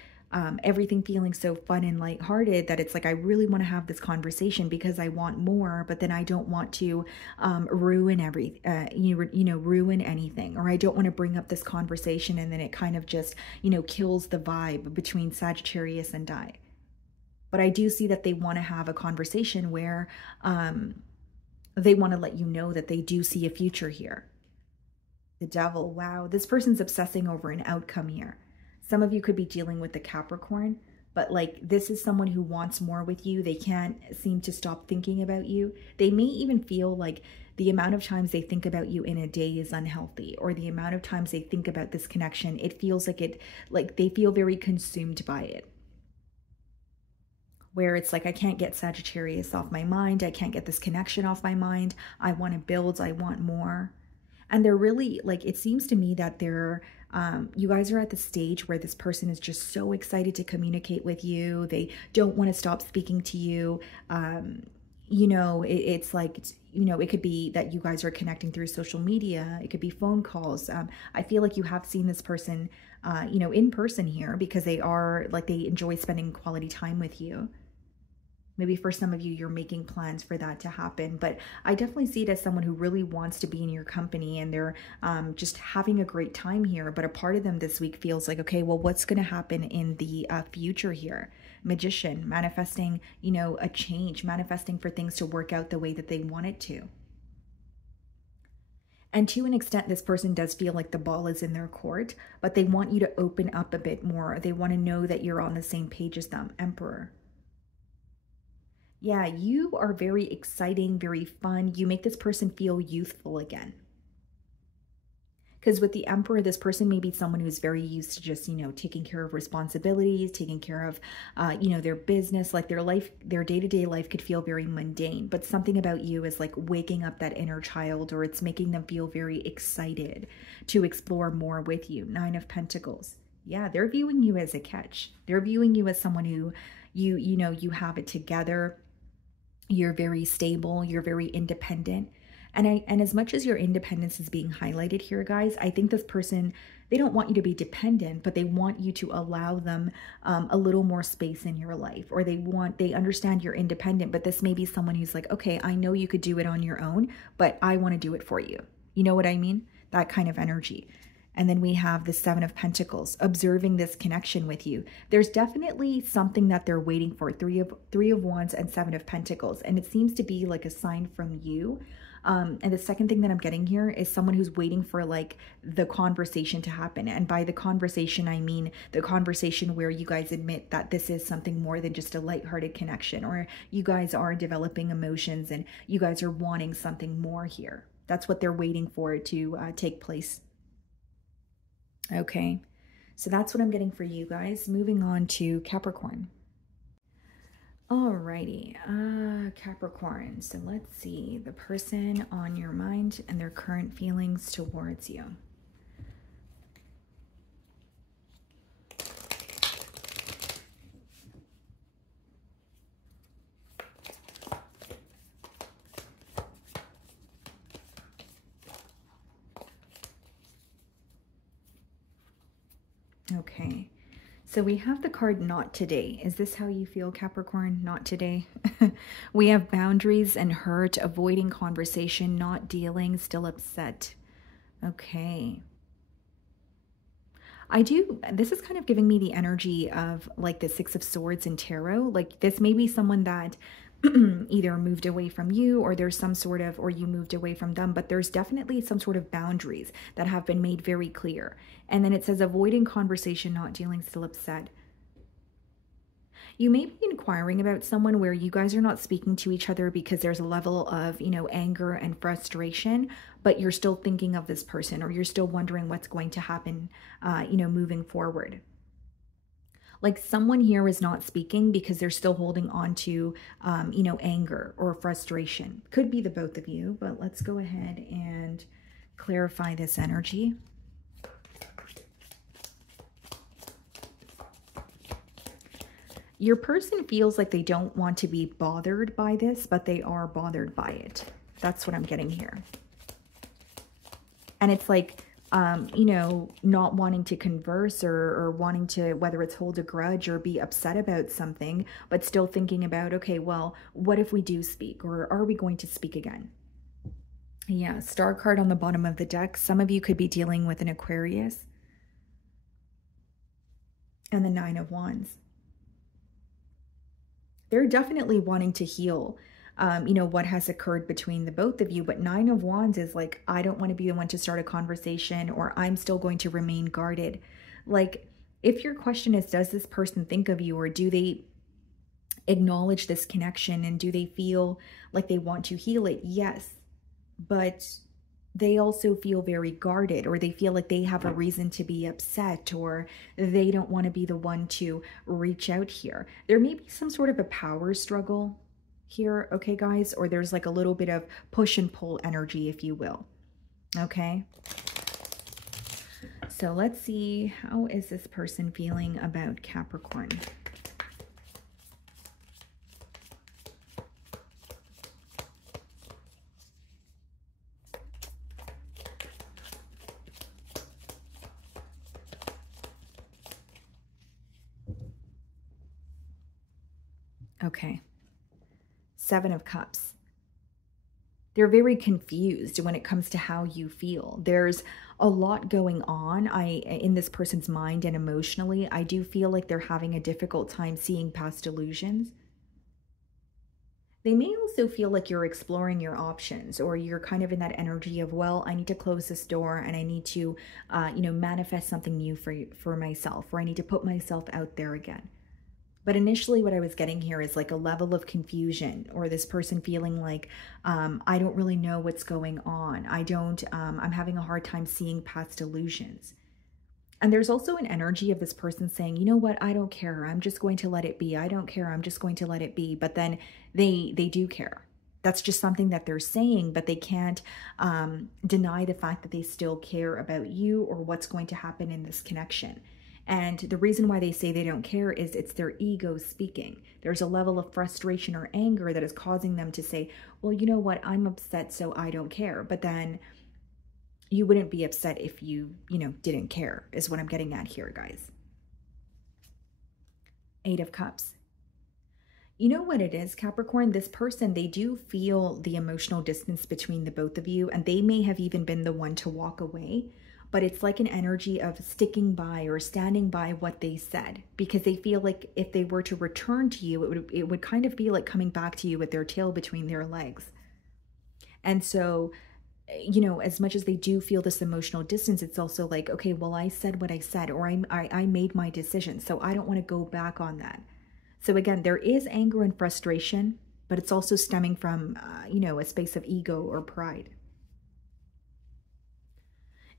everything feeling so fun and lighthearted that it's like, I really want to have this conversation because I want more, but then I don't want to ruin ruin anything, or I don't want to bring up this conversation and then it kind of just, kills the vibe between Sagittarius and I. But I do see that they want to have a conversation where they want to let you know that they do see a future here. The Devil, wow, this person's obsessing over an outcome here. Some of you could be dealing with the Capricorn, but like this is someone who wants more with you. They can't seem to stop thinking about you. They may even feel like the amount of times they think about you in a day is unhealthy, or the amount of times they think about this connection, it feels like they feel very consumed by it. Where it's like, I can't get Sagittarius off my mind. I can't get this connection off my mind. I want to build. I want more. And they're really like, it seems to me that they're, you guys are at the stage where this person is just so excited to communicate with you. They don't want to stop speaking to you. You know, it's like, you know, it could be that you guys are connecting through social media. It could be phone calls. I feel like you have seen this person, you know, in person here, because they are like, they enjoy spending quality time with you. Maybe for some of you, you're making plans for that to happen. But I definitely see it as someone who really wants to be in your company, and they're just having a great time here. But a part of them this week feels like, okay, well, what's going to happen in the future here? Magician, manifesting, you know, a change, manifesting for things to work out the way that they want it to. And to an extent, this person does feel like the ball is in their court, but they want you to open up a bit more. They want to know that you're on the same page as them. Emperor. Yeah, you are very exciting, very fun. You make this person feel youthful again. Because with the Emperor, this person may be someone who's very used to just, you know, taking care of responsibilities, taking care of, you know, their business, like their life, their day-to-day life could feel very mundane. But something about you is like waking up that inner child, or it's making them feel very excited to explore more with you. 9 of Pentacles. Yeah, they're viewing you as a catch. They're viewing you as someone who you know, you have it together. You're very stable. You're very independent. And as much as your independence is being highlighted here, guys, I think this person, they don't want you to be dependent, but they want you to allow them a little more space in your life, or they understand you're independent, but this may be someone who's like, okay, I know you could do it on your own, but I want to do it for you. You know what I mean? That kind of energy. And then we have the 7 of Pentacles, observing this connection with you. There's definitely something that they're waiting for. 3 of Wands and 7 of Pentacles. And it seems to be like a sign from you. And the second thing that I'm getting here is someone who's waiting for like the conversation to happen. And by the conversation, I mean the conversation where you guys admit that this is something more than just a lighthearted connection, or you guys are developing emotions and you guys are wanting something more here. That's what they're waiting for to take place. Okay, so that's what I'm getting for you guys. Moving on to Capricorn. Alrighty, Capricorn. So let's see the person on your mind and their current feelings towards you. Okay, so we have the card not today. Is this how you feel, Capricorn? Not today. We have boundaries and hurt, avoiding conversation, not dealing, still upset. Okay. This is kind of giving me the energy of like the 6 of Swords in tarot. Like this may be someone that either moved away from you, or there's some sort of, or you moved away from them, but there's definitely some sort of boundaries that have been made very clear. And then it says avoiding conversation, not dealing, still upset. You may be inquiring about someone where you guys are not speaking to each other because there's a level of, you know, anger and frustration, but you're still thinking of this person, or you're still wondering what's going to happen, you know, moving forward. Like someone here is not speaking because they're still holding on to, you know, anger or frustration. Could be the both of you, but let's go ahead and clarify this energy. Your person feels like they don't want to be bothered by this, but they are bothered by it. That's what I'm getting here. And it's like, you know, not wanting to converse or wanting to, whether it's hold a grudge or be upset about something, but still thinking about, okay, well, what if we do speak, or are we going to speak again? Yeah, Star card on the bottom of the deck. Some of you could be dealing with an Aquarius. And the 9 of Wands. They're definitely wanting to heal, you know, what has occurred between the both of you. But 9 of Wands is like, I don't want to be the one to start a conversation, or I'm still going to remain guarded. Like, if your question is, does this person think of you, or do they acknowledge this connection, and do they feel like they want to heal it? Yes, but they also feel very guarded, or they feel like they have a reason to be upset, or they don't want to be the one to reach out here. There may be some sort of a power struggle here, okay, guys? Or there's like a little bit of push and pull energy, if you will. Okay. So let's see, how is this person feeling about Capricorn? Okay. Seven of Cups. They're very confused when it comes to how you feel. There's a lot going on in this person's mind and emotionally. I do feel like they're having a difficult time seeing past illusions. They may also feel like you're exploring your options, or you're kind of in that energy of, well, I need to close this door and I need to, manifest something new for myself, or I need to put myself out there again. But initially what I was getting here is like a level of confusion, or this person feeling like, I don't really know what's going on. I'm having a hard time seeing past illusions. And there's also an energy of this person saying, you know what, I don't care. I'm just going to let it be. I don't care. I'm just going to let it be. But then they do care. That's just something that they're saying, but they can't deny the fact that they still care about you or what's going to happen in this connection. And the reason why they say they don't care is it's their ego speaking. There's a level of frustration or anger that is causing them to say, well, you know what, I'm upset, so I don't care. But then you wouldn't be upset if you didn't care, is what I'm getting at here, guys. Eight of Cups. You know what it is, Capricorn? This person, they do feel the emotional distance between the both of you, and they may have even been the one to walk away. But it's like an energy of sticking by or standing by what they said, because they feel like if they were to return to you, it would kind of be like coming back to you with their tail between their legs. And so, as much as they do feel this emotional distance, it's also like, okay, well, I said what I said, or I made my decision, so I don't want to go back on that. So again, there is anger and frustration, but it's also stemming from, a space of ego or pride.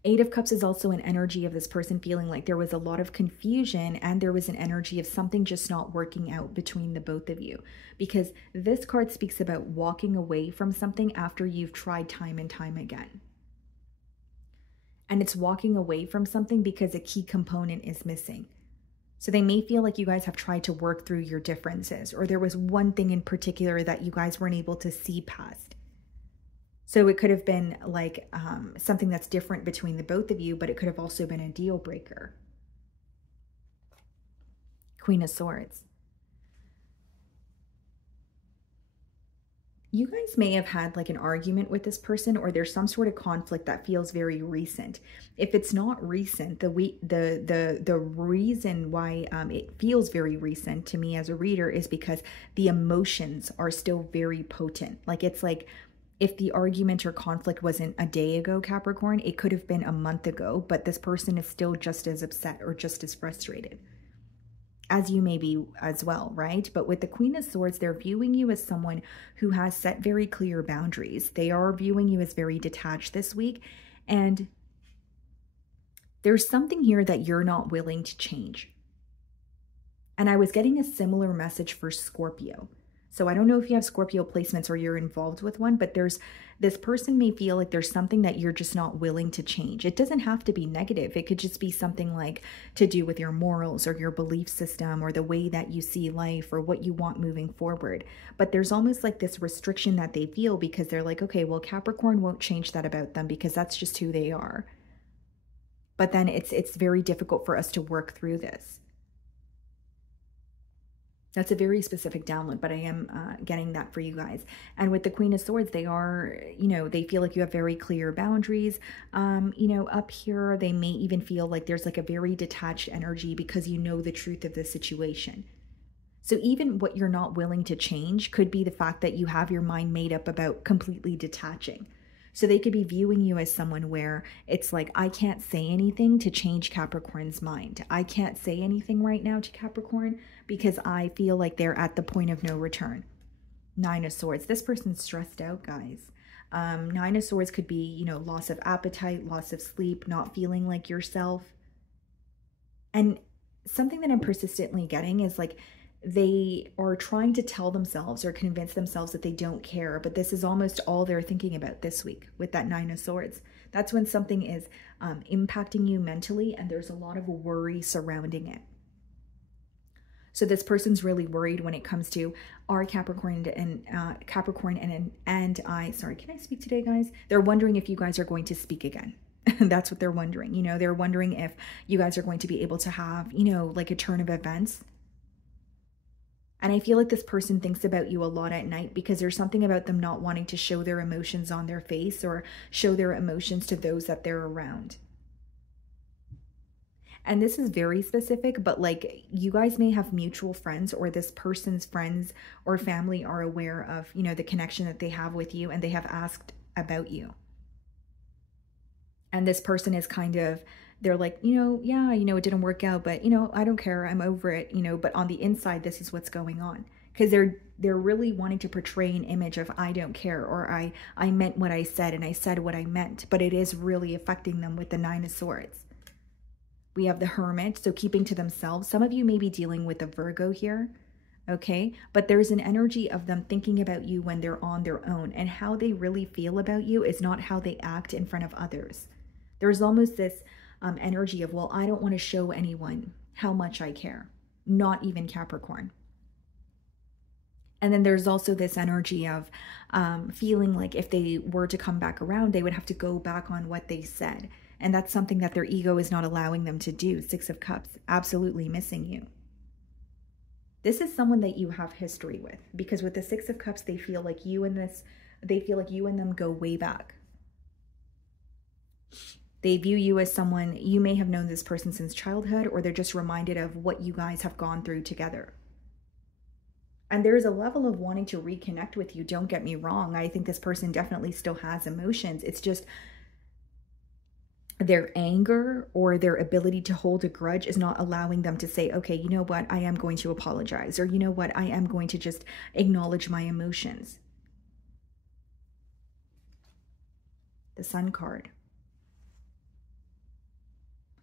Eight of Cups is also an energy of this person feeling like there was a lot of confusion, and there was an energy of something just not working out between the both of you. Because this card speaks about walking away from something after you've tried time and time again. And it's walking away from something because a key component is missing. So they may feel like you guys have tried to work through your differences, or there was one thing in particular that you guys weren't able to see past. So it could have been like something that's different between the both of you, but it could have also been a deal breaker. Queen of Swords. You guys may have had like an argument with this person, or there's some sort of conflict that feels very recent. If it's not recent, the reason why it feels very recent to me as a reader is because the emotions are still very potent. Like, it's like, if the argument or conflict wasn't a day ago, Capricorn, it could have been a month ago, but this person is still just as upset or just as frustrated as you may be as well, right? But with the Queen of Swords, they're viewing you as someone who has set very clear boundaries. They are viewing you as very detached this week, and there's something here that you're not willing to change. And I was getting a similar message for Scorpio. So I don't know if you have Scorpio placements or you're involved with one, but this person may feel like there's something that you're just not willing to change. It doesn't have to be negative. It could just be something like to do with your morals or your belief system or the way that you see life or what you want moving forward. But there's almost like this restriction that they feel because they're like, okay, well, Capricorn won't change that about them because that's just who they are. But then it's very difficult for us to work through this. That's a very specific download, but I am getting that for you guys. And with the Queen of Swords, they are, they feel like you have very clear boundaries. Up here, they may even feel like there's like a very detached energy because you know the truth of the situation. So even what you're not willing to change could be the fact that you have your mind made up about completely detaching. So they could be viewing you as someone where it's like, I can't say anything to change Capricorn's mind. I can't say anything right now to Capricorn because I feel like they're at the point of no return. Nine of Swords. This person's stressed out, guys. Nine of Swords could be, loss of appetite, loss of sleep, not feeling like yourself. And something that I'm persistently getting is like, they are trying to tell themselves or convince themselves that they don't care, but this is almost all they're thinking about this week with that Nine of Swords. That's when something is impacting you mentally and there's a lot of worry surrounding it. So this person's really worried when it comes to our Capricorn and I. Sorry, can I speak today, guys? They're wondering if you guys are going to speak again. That's what they're wondering. You know, they're wondering if you guys are going to be able to have, you know, like a turn of events. And I feel like this person thinks about you a lot at night because there's something about them not wanting to show their emotions on their face or show their emotions to those that they're around. And this is very specific, but like you guys may have mutual friends, or this person's friends or family are aware of, you know, the connection that they have with you and they have asked about you. And this person is kind of, they're like, you know, yeah, you know, it didn't work out, but, you know, I don't care. I'm over it, you know, but on the inside, this is what's going on. Because they're really wanting to portray an image of I don't care, or I meant what I said and I said what I meant, but it is really affecting them with the 9 of Swords. We have the Hermit, so keeping to themselves. Some of you may be dealing with a Virgo here, okay? But there's an energy of them thinking about you when they're on their own, and how they really feel about you is not how they act in front of others. There's almost this energy of, well, I don't want to show anyone how much I care, not even Capricorn. And then there's also this energy of feeling like if they were to come back around, they would have to go back on what they said. And that's something that their ego is not allowing them to do. 6 of Cups, absolutely missing you. This is someone that you have history with, because with the 6 of Cups, they feel like you and them go way back. They view you as someone, you may have known this person since childhood, or they're just reminded of what you guys have gone through together. And there's a level of wanting to reconnect with you. Don't get me wrong. I think this person definitely still has emotions. It's just their anger or their ability to hold a grudge is not allowing them to say, okay, you know what, I am going to apologize, or you know what, I am going to just acknowledge my emotions. The Sun card.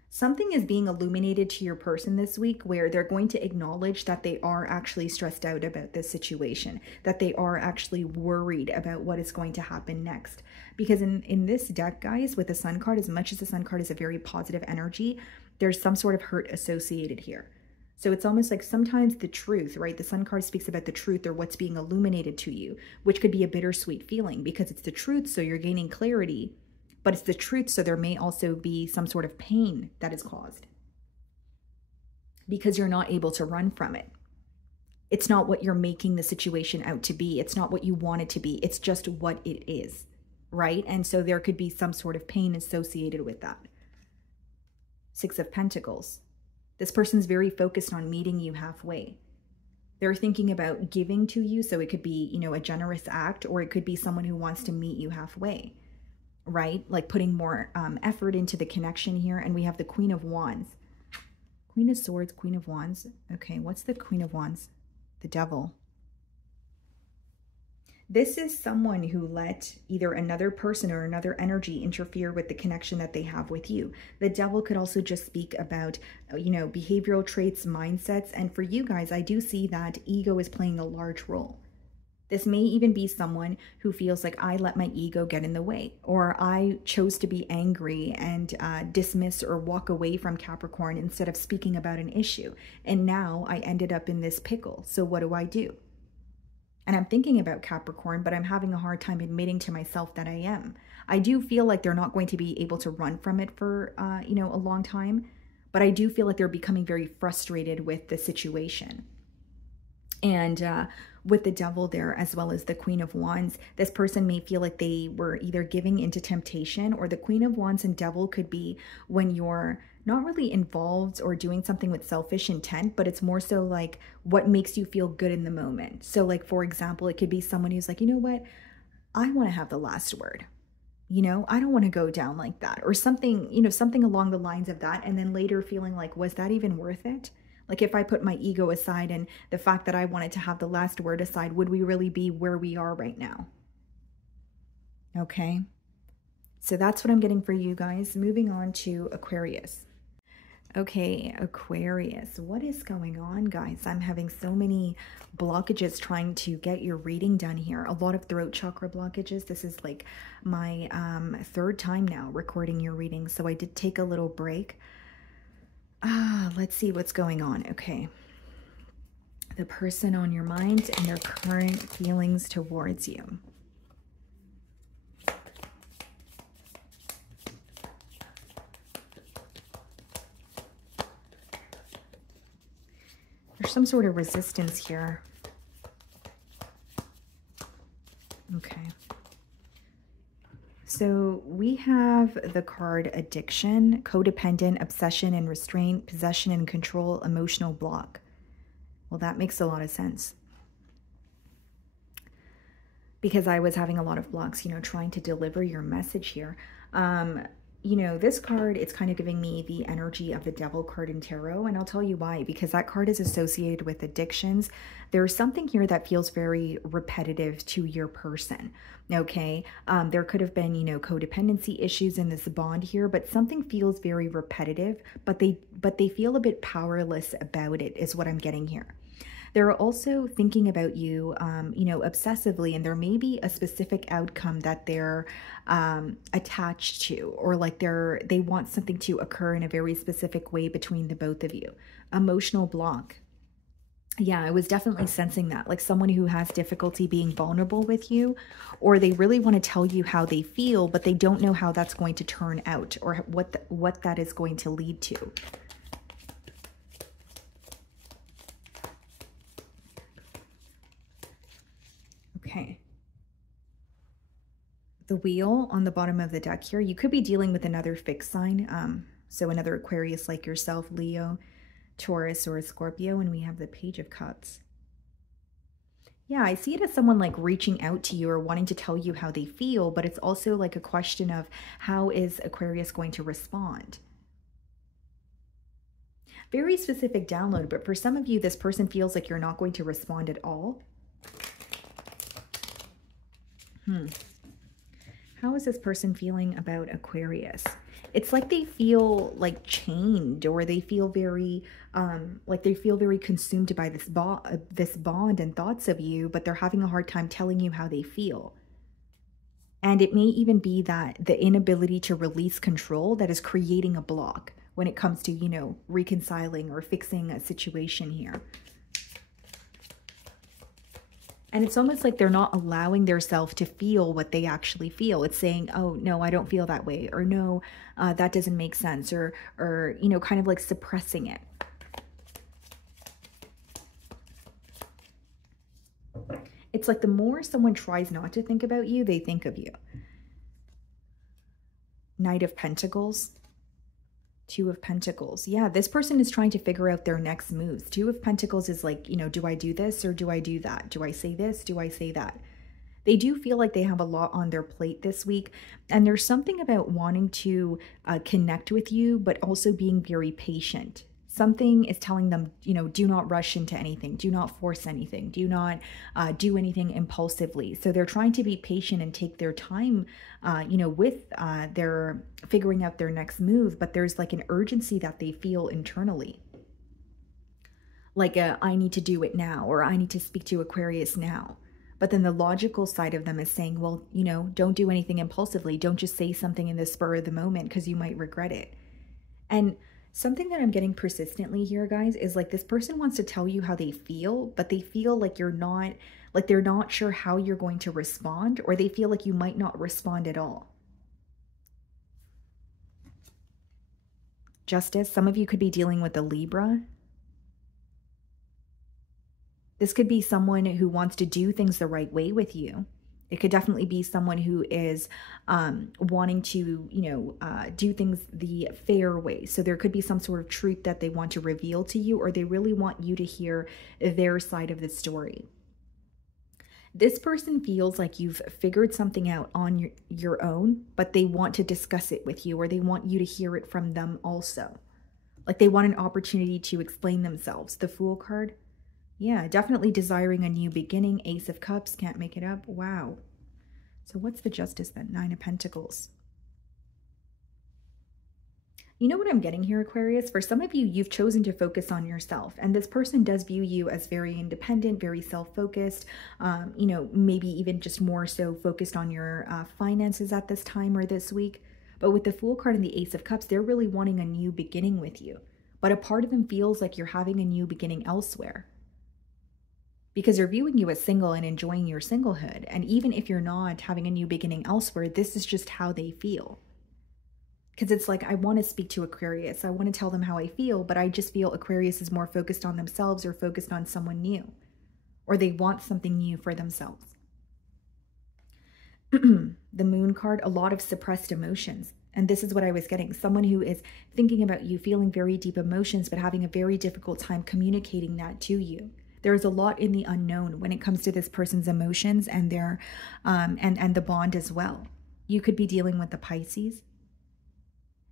Something is being illuminated to your person this week where they're going to acknowledge that they are actually stressed out about this situation, that they are actually worried about what is going to happen next. Because in this deck, guys, with the Sun card, as much as the Sun card is a very positive energy, there's some sort of hurt associated here. So it's almost like sometimes the truth, right? The Sun card speaks about the truth or what's being illuminated to you, which could be a bittersweet feeling because it's the truth, so you're gaining clarity. But it's the truth, so there may also be some sort of pain that is caused because you're not able to run from it. It's not what you're making the situation out to be. It's not what you want it to be. It's just what it is, right? And so there could be some sort of pain associated with that. 6 of Pentacles. This person's very focused on meeting you halfway. They're thinking about giving to you, so it could be, you know, a generous act, or it could be someone who wants to meet you halfway. Right? Like putting more effort into the connection here. And we have the Queen of Wands. Queen of Swords, Queen of Wands. Okay, what's the Queen of Wands? The Devil. This is someone who let either another person or another energy interfere with the connection that they have with you. The Devil could also just speak about, you know, behavioral traits, mindsets. And for you guys, I do see that ego is playing a large role. This may even be someone who feels like I let my ego get in the way, or I chose to be angry and dismiss or walk away from Capricorn instead of speaking about an issue. And now I ended up in this pickle. So what do? And I'm thinking about Capricorn, but I'm having a hard time admitting to myself that I am. I do feel like they're not going to be able to run from it for, you know, a long time, but I do feel like they're becoming very frustrated with the situation. And with the Devil there, as well as the Queen of Wands, this person may feel like they were either giving into temptation, or the Queen of Wands and Devil could be when you're not really involved or doing something with selfish intent, but it's more so like what makes you feel good in the moment. So like, for example, it could be someone who's like, you know what, I want to have the last word. You know, I don't want to go down like that, or something, you know, something along the lines of that. And then later feeling like, was that even worth it? Like if I put my ego aside and the fact that I wanted to have the last word aside, would we really be where we are right now? Okay. So that's what I'm getting for you guys. Moving on to Aquarius. Okay, Aquarius, what is going on, guys? I'm having so many blockages trying to get your reading done here. A lot of throat chakra blockages. This is like my third time now recording your reading, so I did take a little break. Let's see what's going on. Okay. The person on your mind and their current feelings towards you. There's some sort of resistance here. Okay. So we have the card addiction, codependent, obsession and restraint, possession and control, emotional block. Well, that makes a lot of sense. Because I was having a lot of blocks, trying to deliver your message here. This card, it's kind of giving me the energy of the Devil card in tarot, and I'll tell you why. Because that card is associated with addictions. There's something here that feels very repetitive to your person, okay? There could have been, codependency issues in this bond here, but something feels very repetitive, but they feel a bit powerless about it, is what I'm getting here. They're also thinking about you, obsessively, and there may be a specific outcome that they're attached to, or like they want something to occur in a very specific way between the both of you. Emotional block. Yeah, I was definitely sensing that, like someone who has difficulty being vulnerable with you, or they really want to tell you how they feel, but they don't know how that's going to turn out, or what that is going to lead to. Okay. The wheel on the bottom of the deck here, you could be dealing with another fixed sign. So another Aquarius like yourself, Leo, Taurus, or Scorpio, and we have the Page of Cups. Yeah, I see it as someone like reaching out to you or wanting to tell you how they feel, but it's also like a question of how is Aquarius going to respond? Very specific download, but for some of you, this person feels like you're not going to respond at all. How is this person feeling about Aquarius? It's like they feel like chained, or they feel very consumed by this bond and thoughts of you, but they're having a hard time telling you how they feel. And it may even be that the inability to release control that is creating a block when it comes to, reconciling or fixing a situation here. And it's almost like they're not allowing themselves to feel what they actually feel. It's saying, oh, no, I don't feel that way. Or no, that doesn't make sense. Or kind of like suppressing it. It's like the more someone tries not to think about you, they think of you. Knight of Pentacles. Two of Pentacles. Yeah, this person is trying to figure out their next moves. Two of Pentacles is like, do I do this or do I do that? Do I say this? Do I say that? They do feel like they have a lot on their plate this week. And there's something about wanting to connect with you, but also being very patient. Something is telling them, do not rush into anything. Do not force anything. Do not do anything impulsively. So they're trying to be patient and take their time, with their figuring out their next move. But there's like an urgency that they feel internally. Like I need to do it now, or I need to speak to Aquarius now. But then the logical side of them is saying, well, don't do anything impulsively. Don't just say something in the spur of the moment because you might regret it. And something that I'm getting persistently here, guys, is like this person wants to tell you how they feel, but they feel like they're not sure how you're going to respond, or they feel like you might not respond at all. Justice, some of you could be dealing with a Libra. This could be someone who wants to do things the right way with you. It could definitely be someone who is wanting to, do things the fair way. So there could be some sort of truth that they want to reveal to you, or they really want you to hear their side of the story. This person feels like you've figured something out on your own, but they want to discuss it with you, or they want you to hear it from them also. Like they want an opportunity to explain themselves. The Fool card. Yeah, definitely desiring a new beginning. Ace of Cups, can't make it up. Wow. So what's the Justice then? Nine of Pentacles. You know what I'm getting here, Aquarius? For some of you, you've chosen to focus on yourself, and this person does view you as very independent, very self-focused, you know, maybe even just more so focused on your finances at this time or this week. But with the Fool card and the Ace of Cups, they're really wanting a new beginning with you. But a part of them feels like you're having a new beginning elsewhere, because they're viewing you as single and enjoying your singlehood. And even if you're not having a new beginning elsewhere, this is just how they feel. Because it's like, I want to speak to Aquarius. I want to tell them how I feel, but I just feel Aquarius is more focused on themselves or focused on someone new. Or they want something new for themselves. The Moon card, a lot of suppressed emotions. And this is what I was getting. Someone who is thinking about you, feeling very deep emotions, but having a very difficult time communicating that to you. There is a lot in the unknown when it comes to this person's emotions and their and the bond as well. You could be dealing with the Pisces.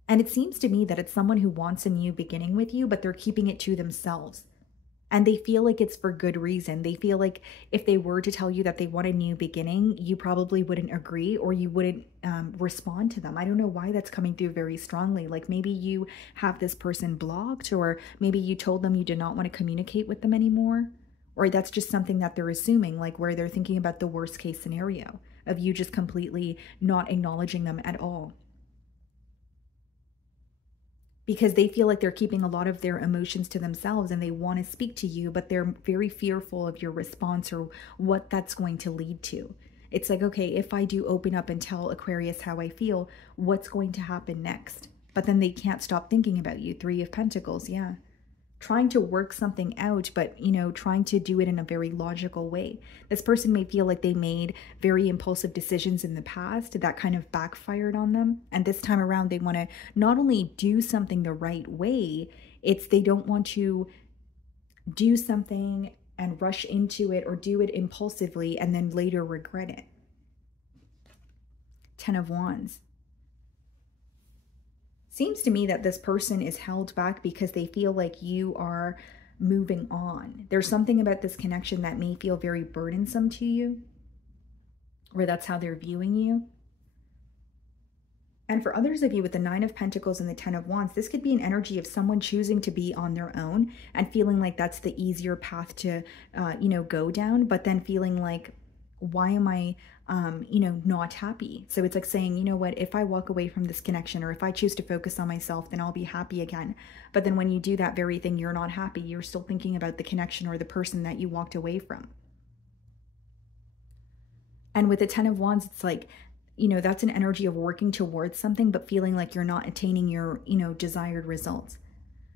And it seems to me that it's someone who wants a new beginning with you, but they're keeping it to themselves. And they feel like it's for good reason. They feel like if they were to tell you that they want a new beginning, you probably wouldn't agree, or you wouldn't respond to them. I don't know why that's coming through very strongly. Like maybe you have this person blocked, or maybe you told them you did not want to communicate with them anymore. Or that's just something that they're assuming, like where they're thinking about the worst case scenario of you just completely not acknowledging them at all. Because they feel like they're keeping a lot of their emotions to themselves and they want to speak to you, but they're very fearful of your response or what that's going to lead to. It's like, okay, if I do open up and tell Aquarius how I feel, what's going to happen next? But then they can't stop thinking about you. 3 of Pentacles, yeah. Trying to work something out, but, you know, trying to do it in a very logical way. This person may feel like they made very impulsive decisions in the past that kind of backfired on them. And this time around, they want to not only do something the right way, it's they don't want to do something and rush into it or do it impulsively and then later regret it. 10 of Wands. Seems to me that this person is held back because they feel like you are moving on. There's something about this connection that may feel very burdensome to you, or that's how they're viewing you. And for others of you with the 9 of Pentacles and the 10 of Wands, this could be an energy of someone choosing to be on their own and feeling like that's the easier path to, you know, go down, but then feeling like, why am I, you know, not happy? So it's like saying, you know what, if I walk away from this connection, or if I choose to focus on myself, then I'll be happy again. But then when you do that very thing, you're not happy. You're still thinking about the connection or the person that you walked away from. And with the 10 of Wands, it's like, you know, that's an energy of working towards something, but feeling like you're not attaining your, you know, desired results.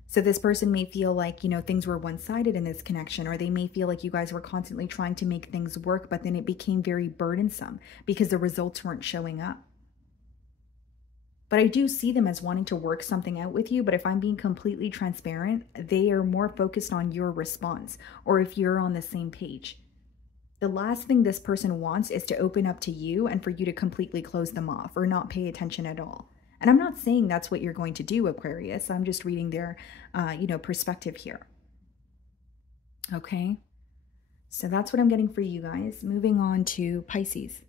So this person may feel like, you know, things were one-sided in this connection, or they may feel like you guys were constantly trying to make things work, but then it became very burdensome because the results weren't showing up. But I do see them as wanting to work something out with you, but if I'm being completely transparent, they are more focused on your response, or if you're on the same page. The last thing this person wants is to open up to you and for you to completely close them off or not pay attention at all. And I'm not saying that's what you're going to do, Aquarius. I'm just reading their, you know, perspective here. Okay. So that's what I'm getting for you guys. Moving on to Pisces.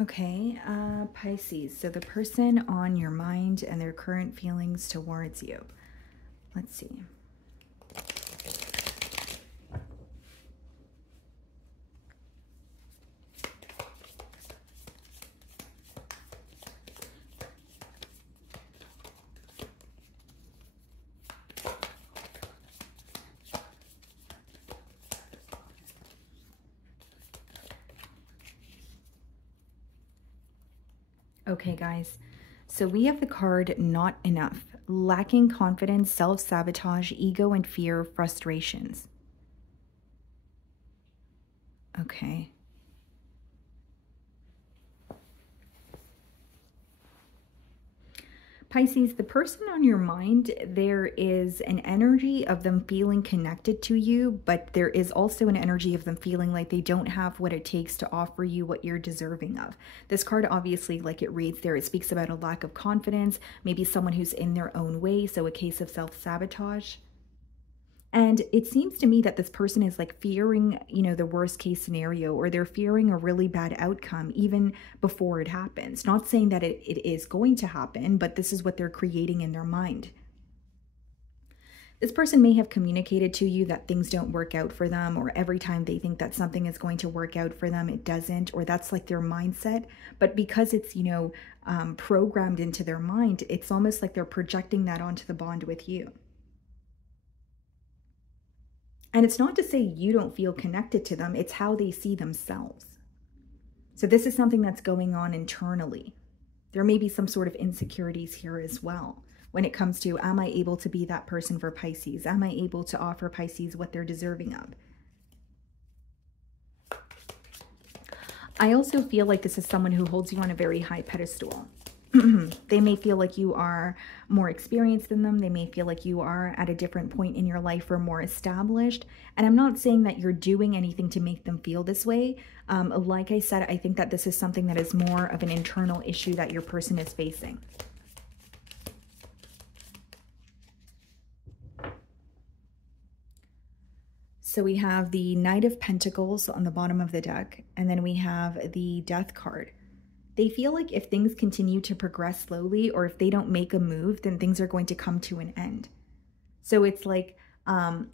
Okay, Pisces. So the person on your mind and their current feelings towards you. Let's see. Okay, guys, so we have the card Not Enough, lacking confidence, self-sabotage, ego and fear, frustrations. Okay. Pisces, the person on your mind, there is an energy of them feeling connected to you, but there is also an energy of them feeling like they don't have what it takes to offer you what you're deserving of. This card, obviously, like it reads there, it speaks about a lack of confidence, maybe someone who's in their own way, so a case of self-sabotage. And it seems to me that this person is like fearing, you know, the worst case scenario, or they're fearing a really bad outcome even before it happens. Not saying that it is going to happen, but this is what they're creating in their mind. This person may have communicated to you that things don't work out for them, or every time they think that something is going to work out for them, it doesn't, or that's like their mindset. But because it's, you know, programmed into their mind, it's almost like they're projecting that onto the bond with you. And it's not to say you don't feel connected to them, it's how they see themselves. So this is something that's going on internally. There may be some sort of insecurities here as well when it comes to, am I able to be that person for Pisces? Am I able to offer Pisces what they're deserving of? I also feel like this is someone who holds you on a very high pedestal. They may feel like you are more experienced than them. They may feel like you are at a different point in your life or more established. And I'm not saying that you're doing anything to make them feel this way. Like I said, I think that this is something that is more of an internal issue that your person is facing. So we have the Knight of Pentacles on the bottom of the deck, and then we have the Death card. They feel like if things continue to progress slowly, or if they don't make a move, then things are going to come to an end. So it's like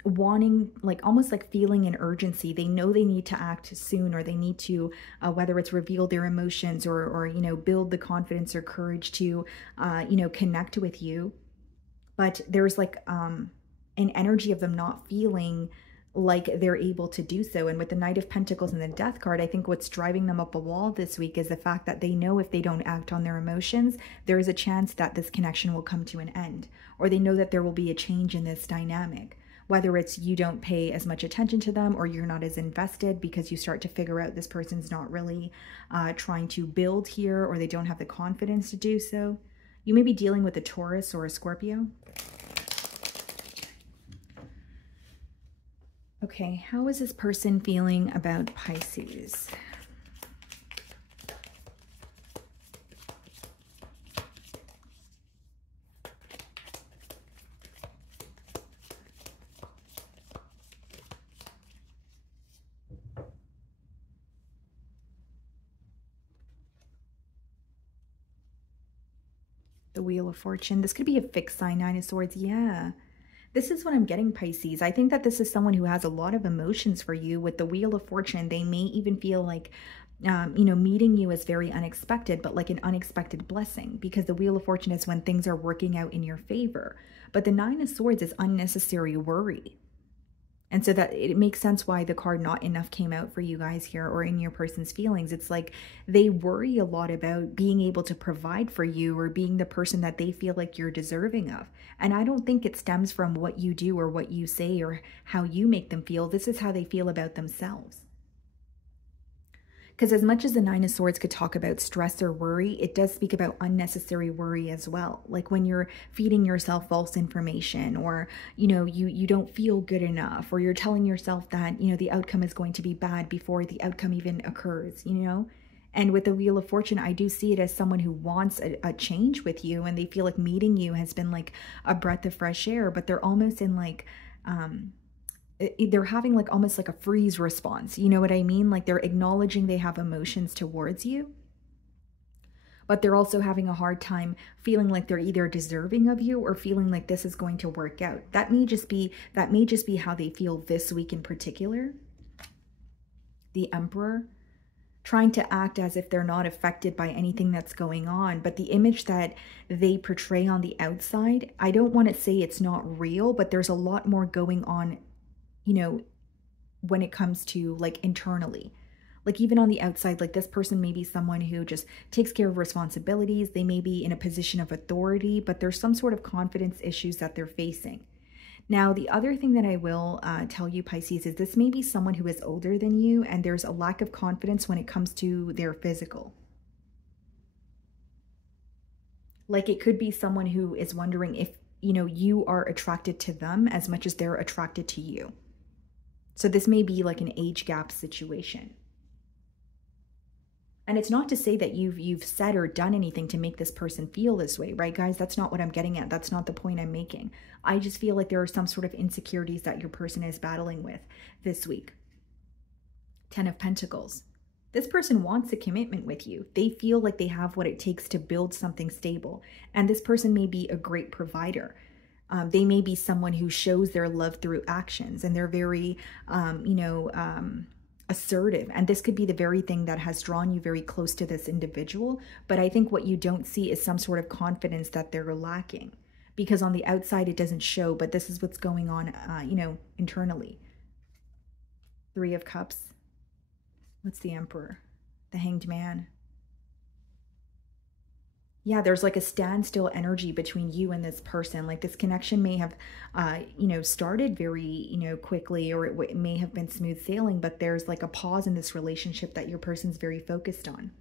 wanting, like almost like feeling an urgency. They know they need to act soon, or they need to, whether it's reveal their emotions or you know, build the confidence or courage to, you know, connect with you. But there's like an energy of them not feeling like they're able to do so. And with the Knight of Pentacles and the Death card, I think what's driving them up a wall this week is the fact that they know if they don't act on their emotions, there is a chance that this connection will come to an end, or they know that there will be a change in this dynamic. Whether it's you don't pay as much attention to them, or you're not as invested because you start to figure out this person's not really trying to build here, or they don't have the confidence to do so. You may be dealing with a Taurus or a Scorpio. Okay, how is this person feeling about Pisces? The Wheel of Fortune. This could be a fixed sign, Nine of Swords. Yeah. This is what I'm getting, Pisces. I think that this is someone who has a lot of emotions for you. With the Wheel of Fortune, they may even feel like, you know, meeting you is very unexpected, but like an unexpected blessing, because the Wheel of Fortune is when things are working out in your favor. But the Nine of Swords is unnecessary worry. And so that it makes sense why the card not enough came out for you guys here, or in your person's feelings. It's like they worry a lot about being able to provide for you, or being the person that they feel like you're deserving of. And I don't think it stems from what you do or what you say or how you make them feel. This is how they feel about themselves. Because as much as the Nine of Swords could talk about stress or worry, it does speak about unnecessary worry as well. Like when you're feeding yourself false information, or, you know, you don't feel good enough, or you're telling yourself that, you know, the outcome is going to be bad before the outcome even occurs, you know? And with the Wheel of Fortune, I do see it as someone who wants a change with you, and they feel like meeting you has been like a breath of fresh air, but they're almost in like, they're having like almost like a freeze response. You know what I mean? Like they're acknowledging they have emotions towards you, but they're also having a hard time feeling like they're either deserving of you or feeling like this is going to work out. That may just be how they feel this week in particular. The Emperor, trying to act as if they're not affected by anything that's going on. But the image that they portray on the outside, I don't want to say it's not real, but there's a lot more going on, you know, when it comes to like internally. Like even on the outside, like this person may be someone who just takes care of responsibilities. They may be in a position of authority, but there's some sort of confidence issues that they're facing. Now, the other thing that I will tell you, Pisces, is this may be someone who is older than you, and there's a lack of confidence when it comes to their physical. Like it could be someone who is wondering if, you know, you are attracted to them as much as they're attracted to you. So this may be like an age gap situation. And it's not to say that you've said or done anything to make this person feel this way, right, guys? That's not what I'm getting at. That's not the point I'm making. I just feel like there are some sort of insecurities that your person is battling with this week. 10 of Pentacles. This person wants a commitment with you. They feel like they have what it takes to build something stable. And this person may be a great provider. They may be someone who shows their love through actions, and they're very, assertive. And this could be the very thing that has drawn you very close to this individual. But I think what you don't see is some sort of confidence that they're lacking, because on the outside it doesn't show, but this is what's going on, internally. 3 of Cups. What's the Emperor? The Hanged Man. Yeah, there's like a standstill energy between you and this person. Like this connection may have, started very, quickly, or it may have been smooth sailing, but there's like a pause in this relationship that your person's very focused on.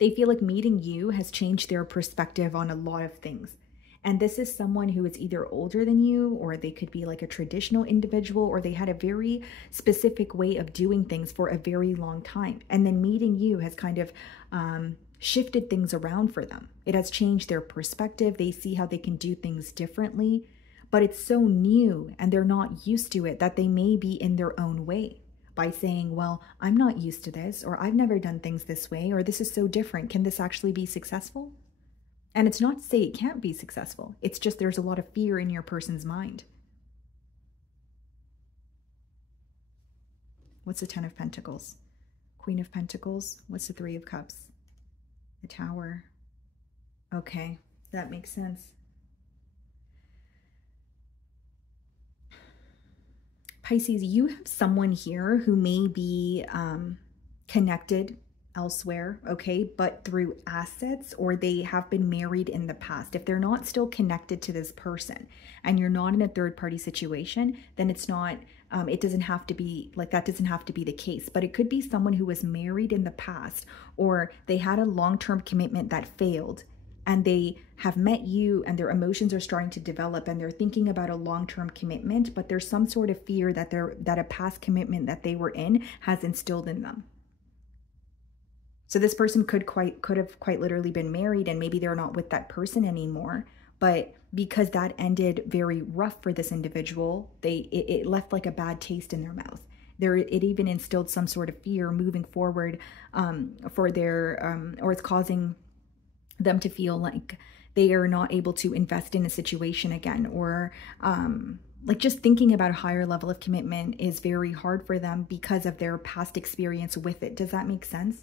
They feel like meeting you has changed their perspective on a lot of things. And this is someone who is either older than you, or they could be like a traditional individual, or they had a very specific way of doing things for a very long time. And then meeting you has kind of shifted things around for them. It has changed their perspective. They see how they can do things differently, but it's so new and they're not used to it that they may be in their own way by saying, well, I'm not used to this, or I've never done things this way, or this is so different. Can this actually be successful? And it's not to say it can't be successful. It's just there's a lot of fear in your person's mind. What's the 10 of Pentacles? Queen of Pentacles. What's the 3 of Cups? The Tower. Okay, that makes sense. Pisces, you have someone here who may be connected elsewhere, okay, but through assets, or they have been married in the past. If they're not still connected to this person and you're not in a third-party situation, then it's not, it doesn't have to be, like that doesn't have to be the case, but it could be someone who was married in the past, or they had a long-term commitment that failed, and they have met you and their emotions are starting to develop and they're thinking about a long-term commitment, but there's some sort of fear that a past commitment that they were in has instilled in them. So this person could have quite literally been married, and maybe they're not with that person anymore. But because that ended very rough for this individual, it left like a bad taste in their mouth. It even instilled some sort of fear moving forward for their, or it's causing them to feel like they are not able to invest in a situation again, or like just thinking about a higher level of commitment is very hard for them because of their past experience with it. Does that make sense?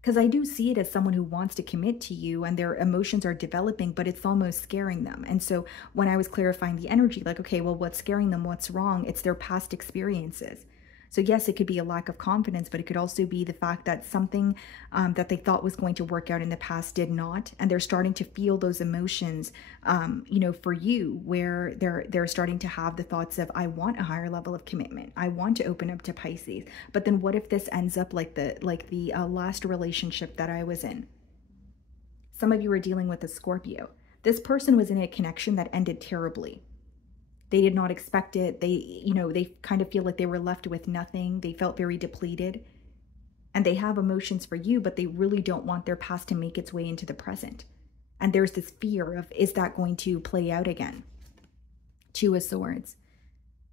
Because I do see it as someone who wants to commit to you and their emotions are developing, but it's almost scaring them. And so when I was clarifying the energy, like, okay, well, what's scaring them? What's wrong? It's their past experiences. So yes, it could be a lack of confidence, but it could also be the fact that something that they thought was going to work out in the past did not. And they're starting to feel those emotions, for you, where they're starting to have the thoughts of, I want a higher level of commitment. I want to open up to Pisces. But then what if this ends up like the last relationship that I was in? Some of you are dealing with a Scorpio. This person was in a connection that ended terribly. They did not expect it. They kind of feel like they were left with nothing. They felt very depleted. And they have emotions for you, but they really don't want their past to make its way into the present. And there's this fear of, is that going to play out again? 2 of Swords.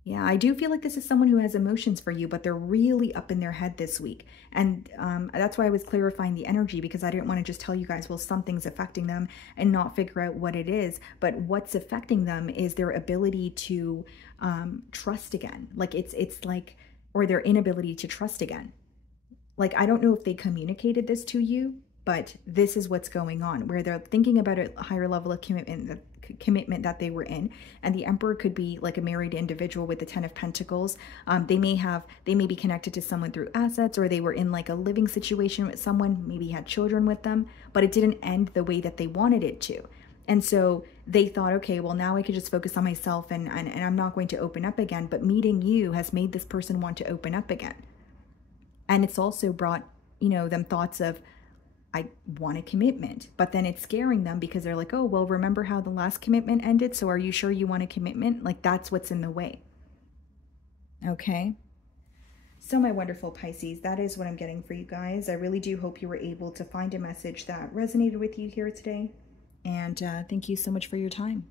Yeah, I do feel like this is someone who has emotions for you, but they're really up in their head this week. And that's why I was clarifying the energy, because I didn't want to just tell you guys, well, something's affecting them and not figure out what it is. But what's affecting them is their ability to trust again. Like it's like, or their inability to trust again. Like, I don't know if they communicated this to you, but this is what's going on, where they're thinking about a higher level of commitment that they were in. And the Emperor could be like a married individual with the 10 of Pentacles. They may be connected to someone through assets, or they were in like a living situation with someone, maybe had children with them, but it didn't end the way that they wanted it to. And so they thought, okay, well, now I could just focus on myself and I'm not going to open up again. But meeting you has made this person want to open up again. And it's also brought, them thoughts of, I want a commitment, but then it's scaring them because they're like, oh, well, remember how the last commitment ended? So are you sure you want a commitment? Like, that's what's in the way. Okay. So my wonderful Pisces, that is what I'm getting for you guys. I really do hope you were able to find a message that resonated with you here today. And thank you so much for your time.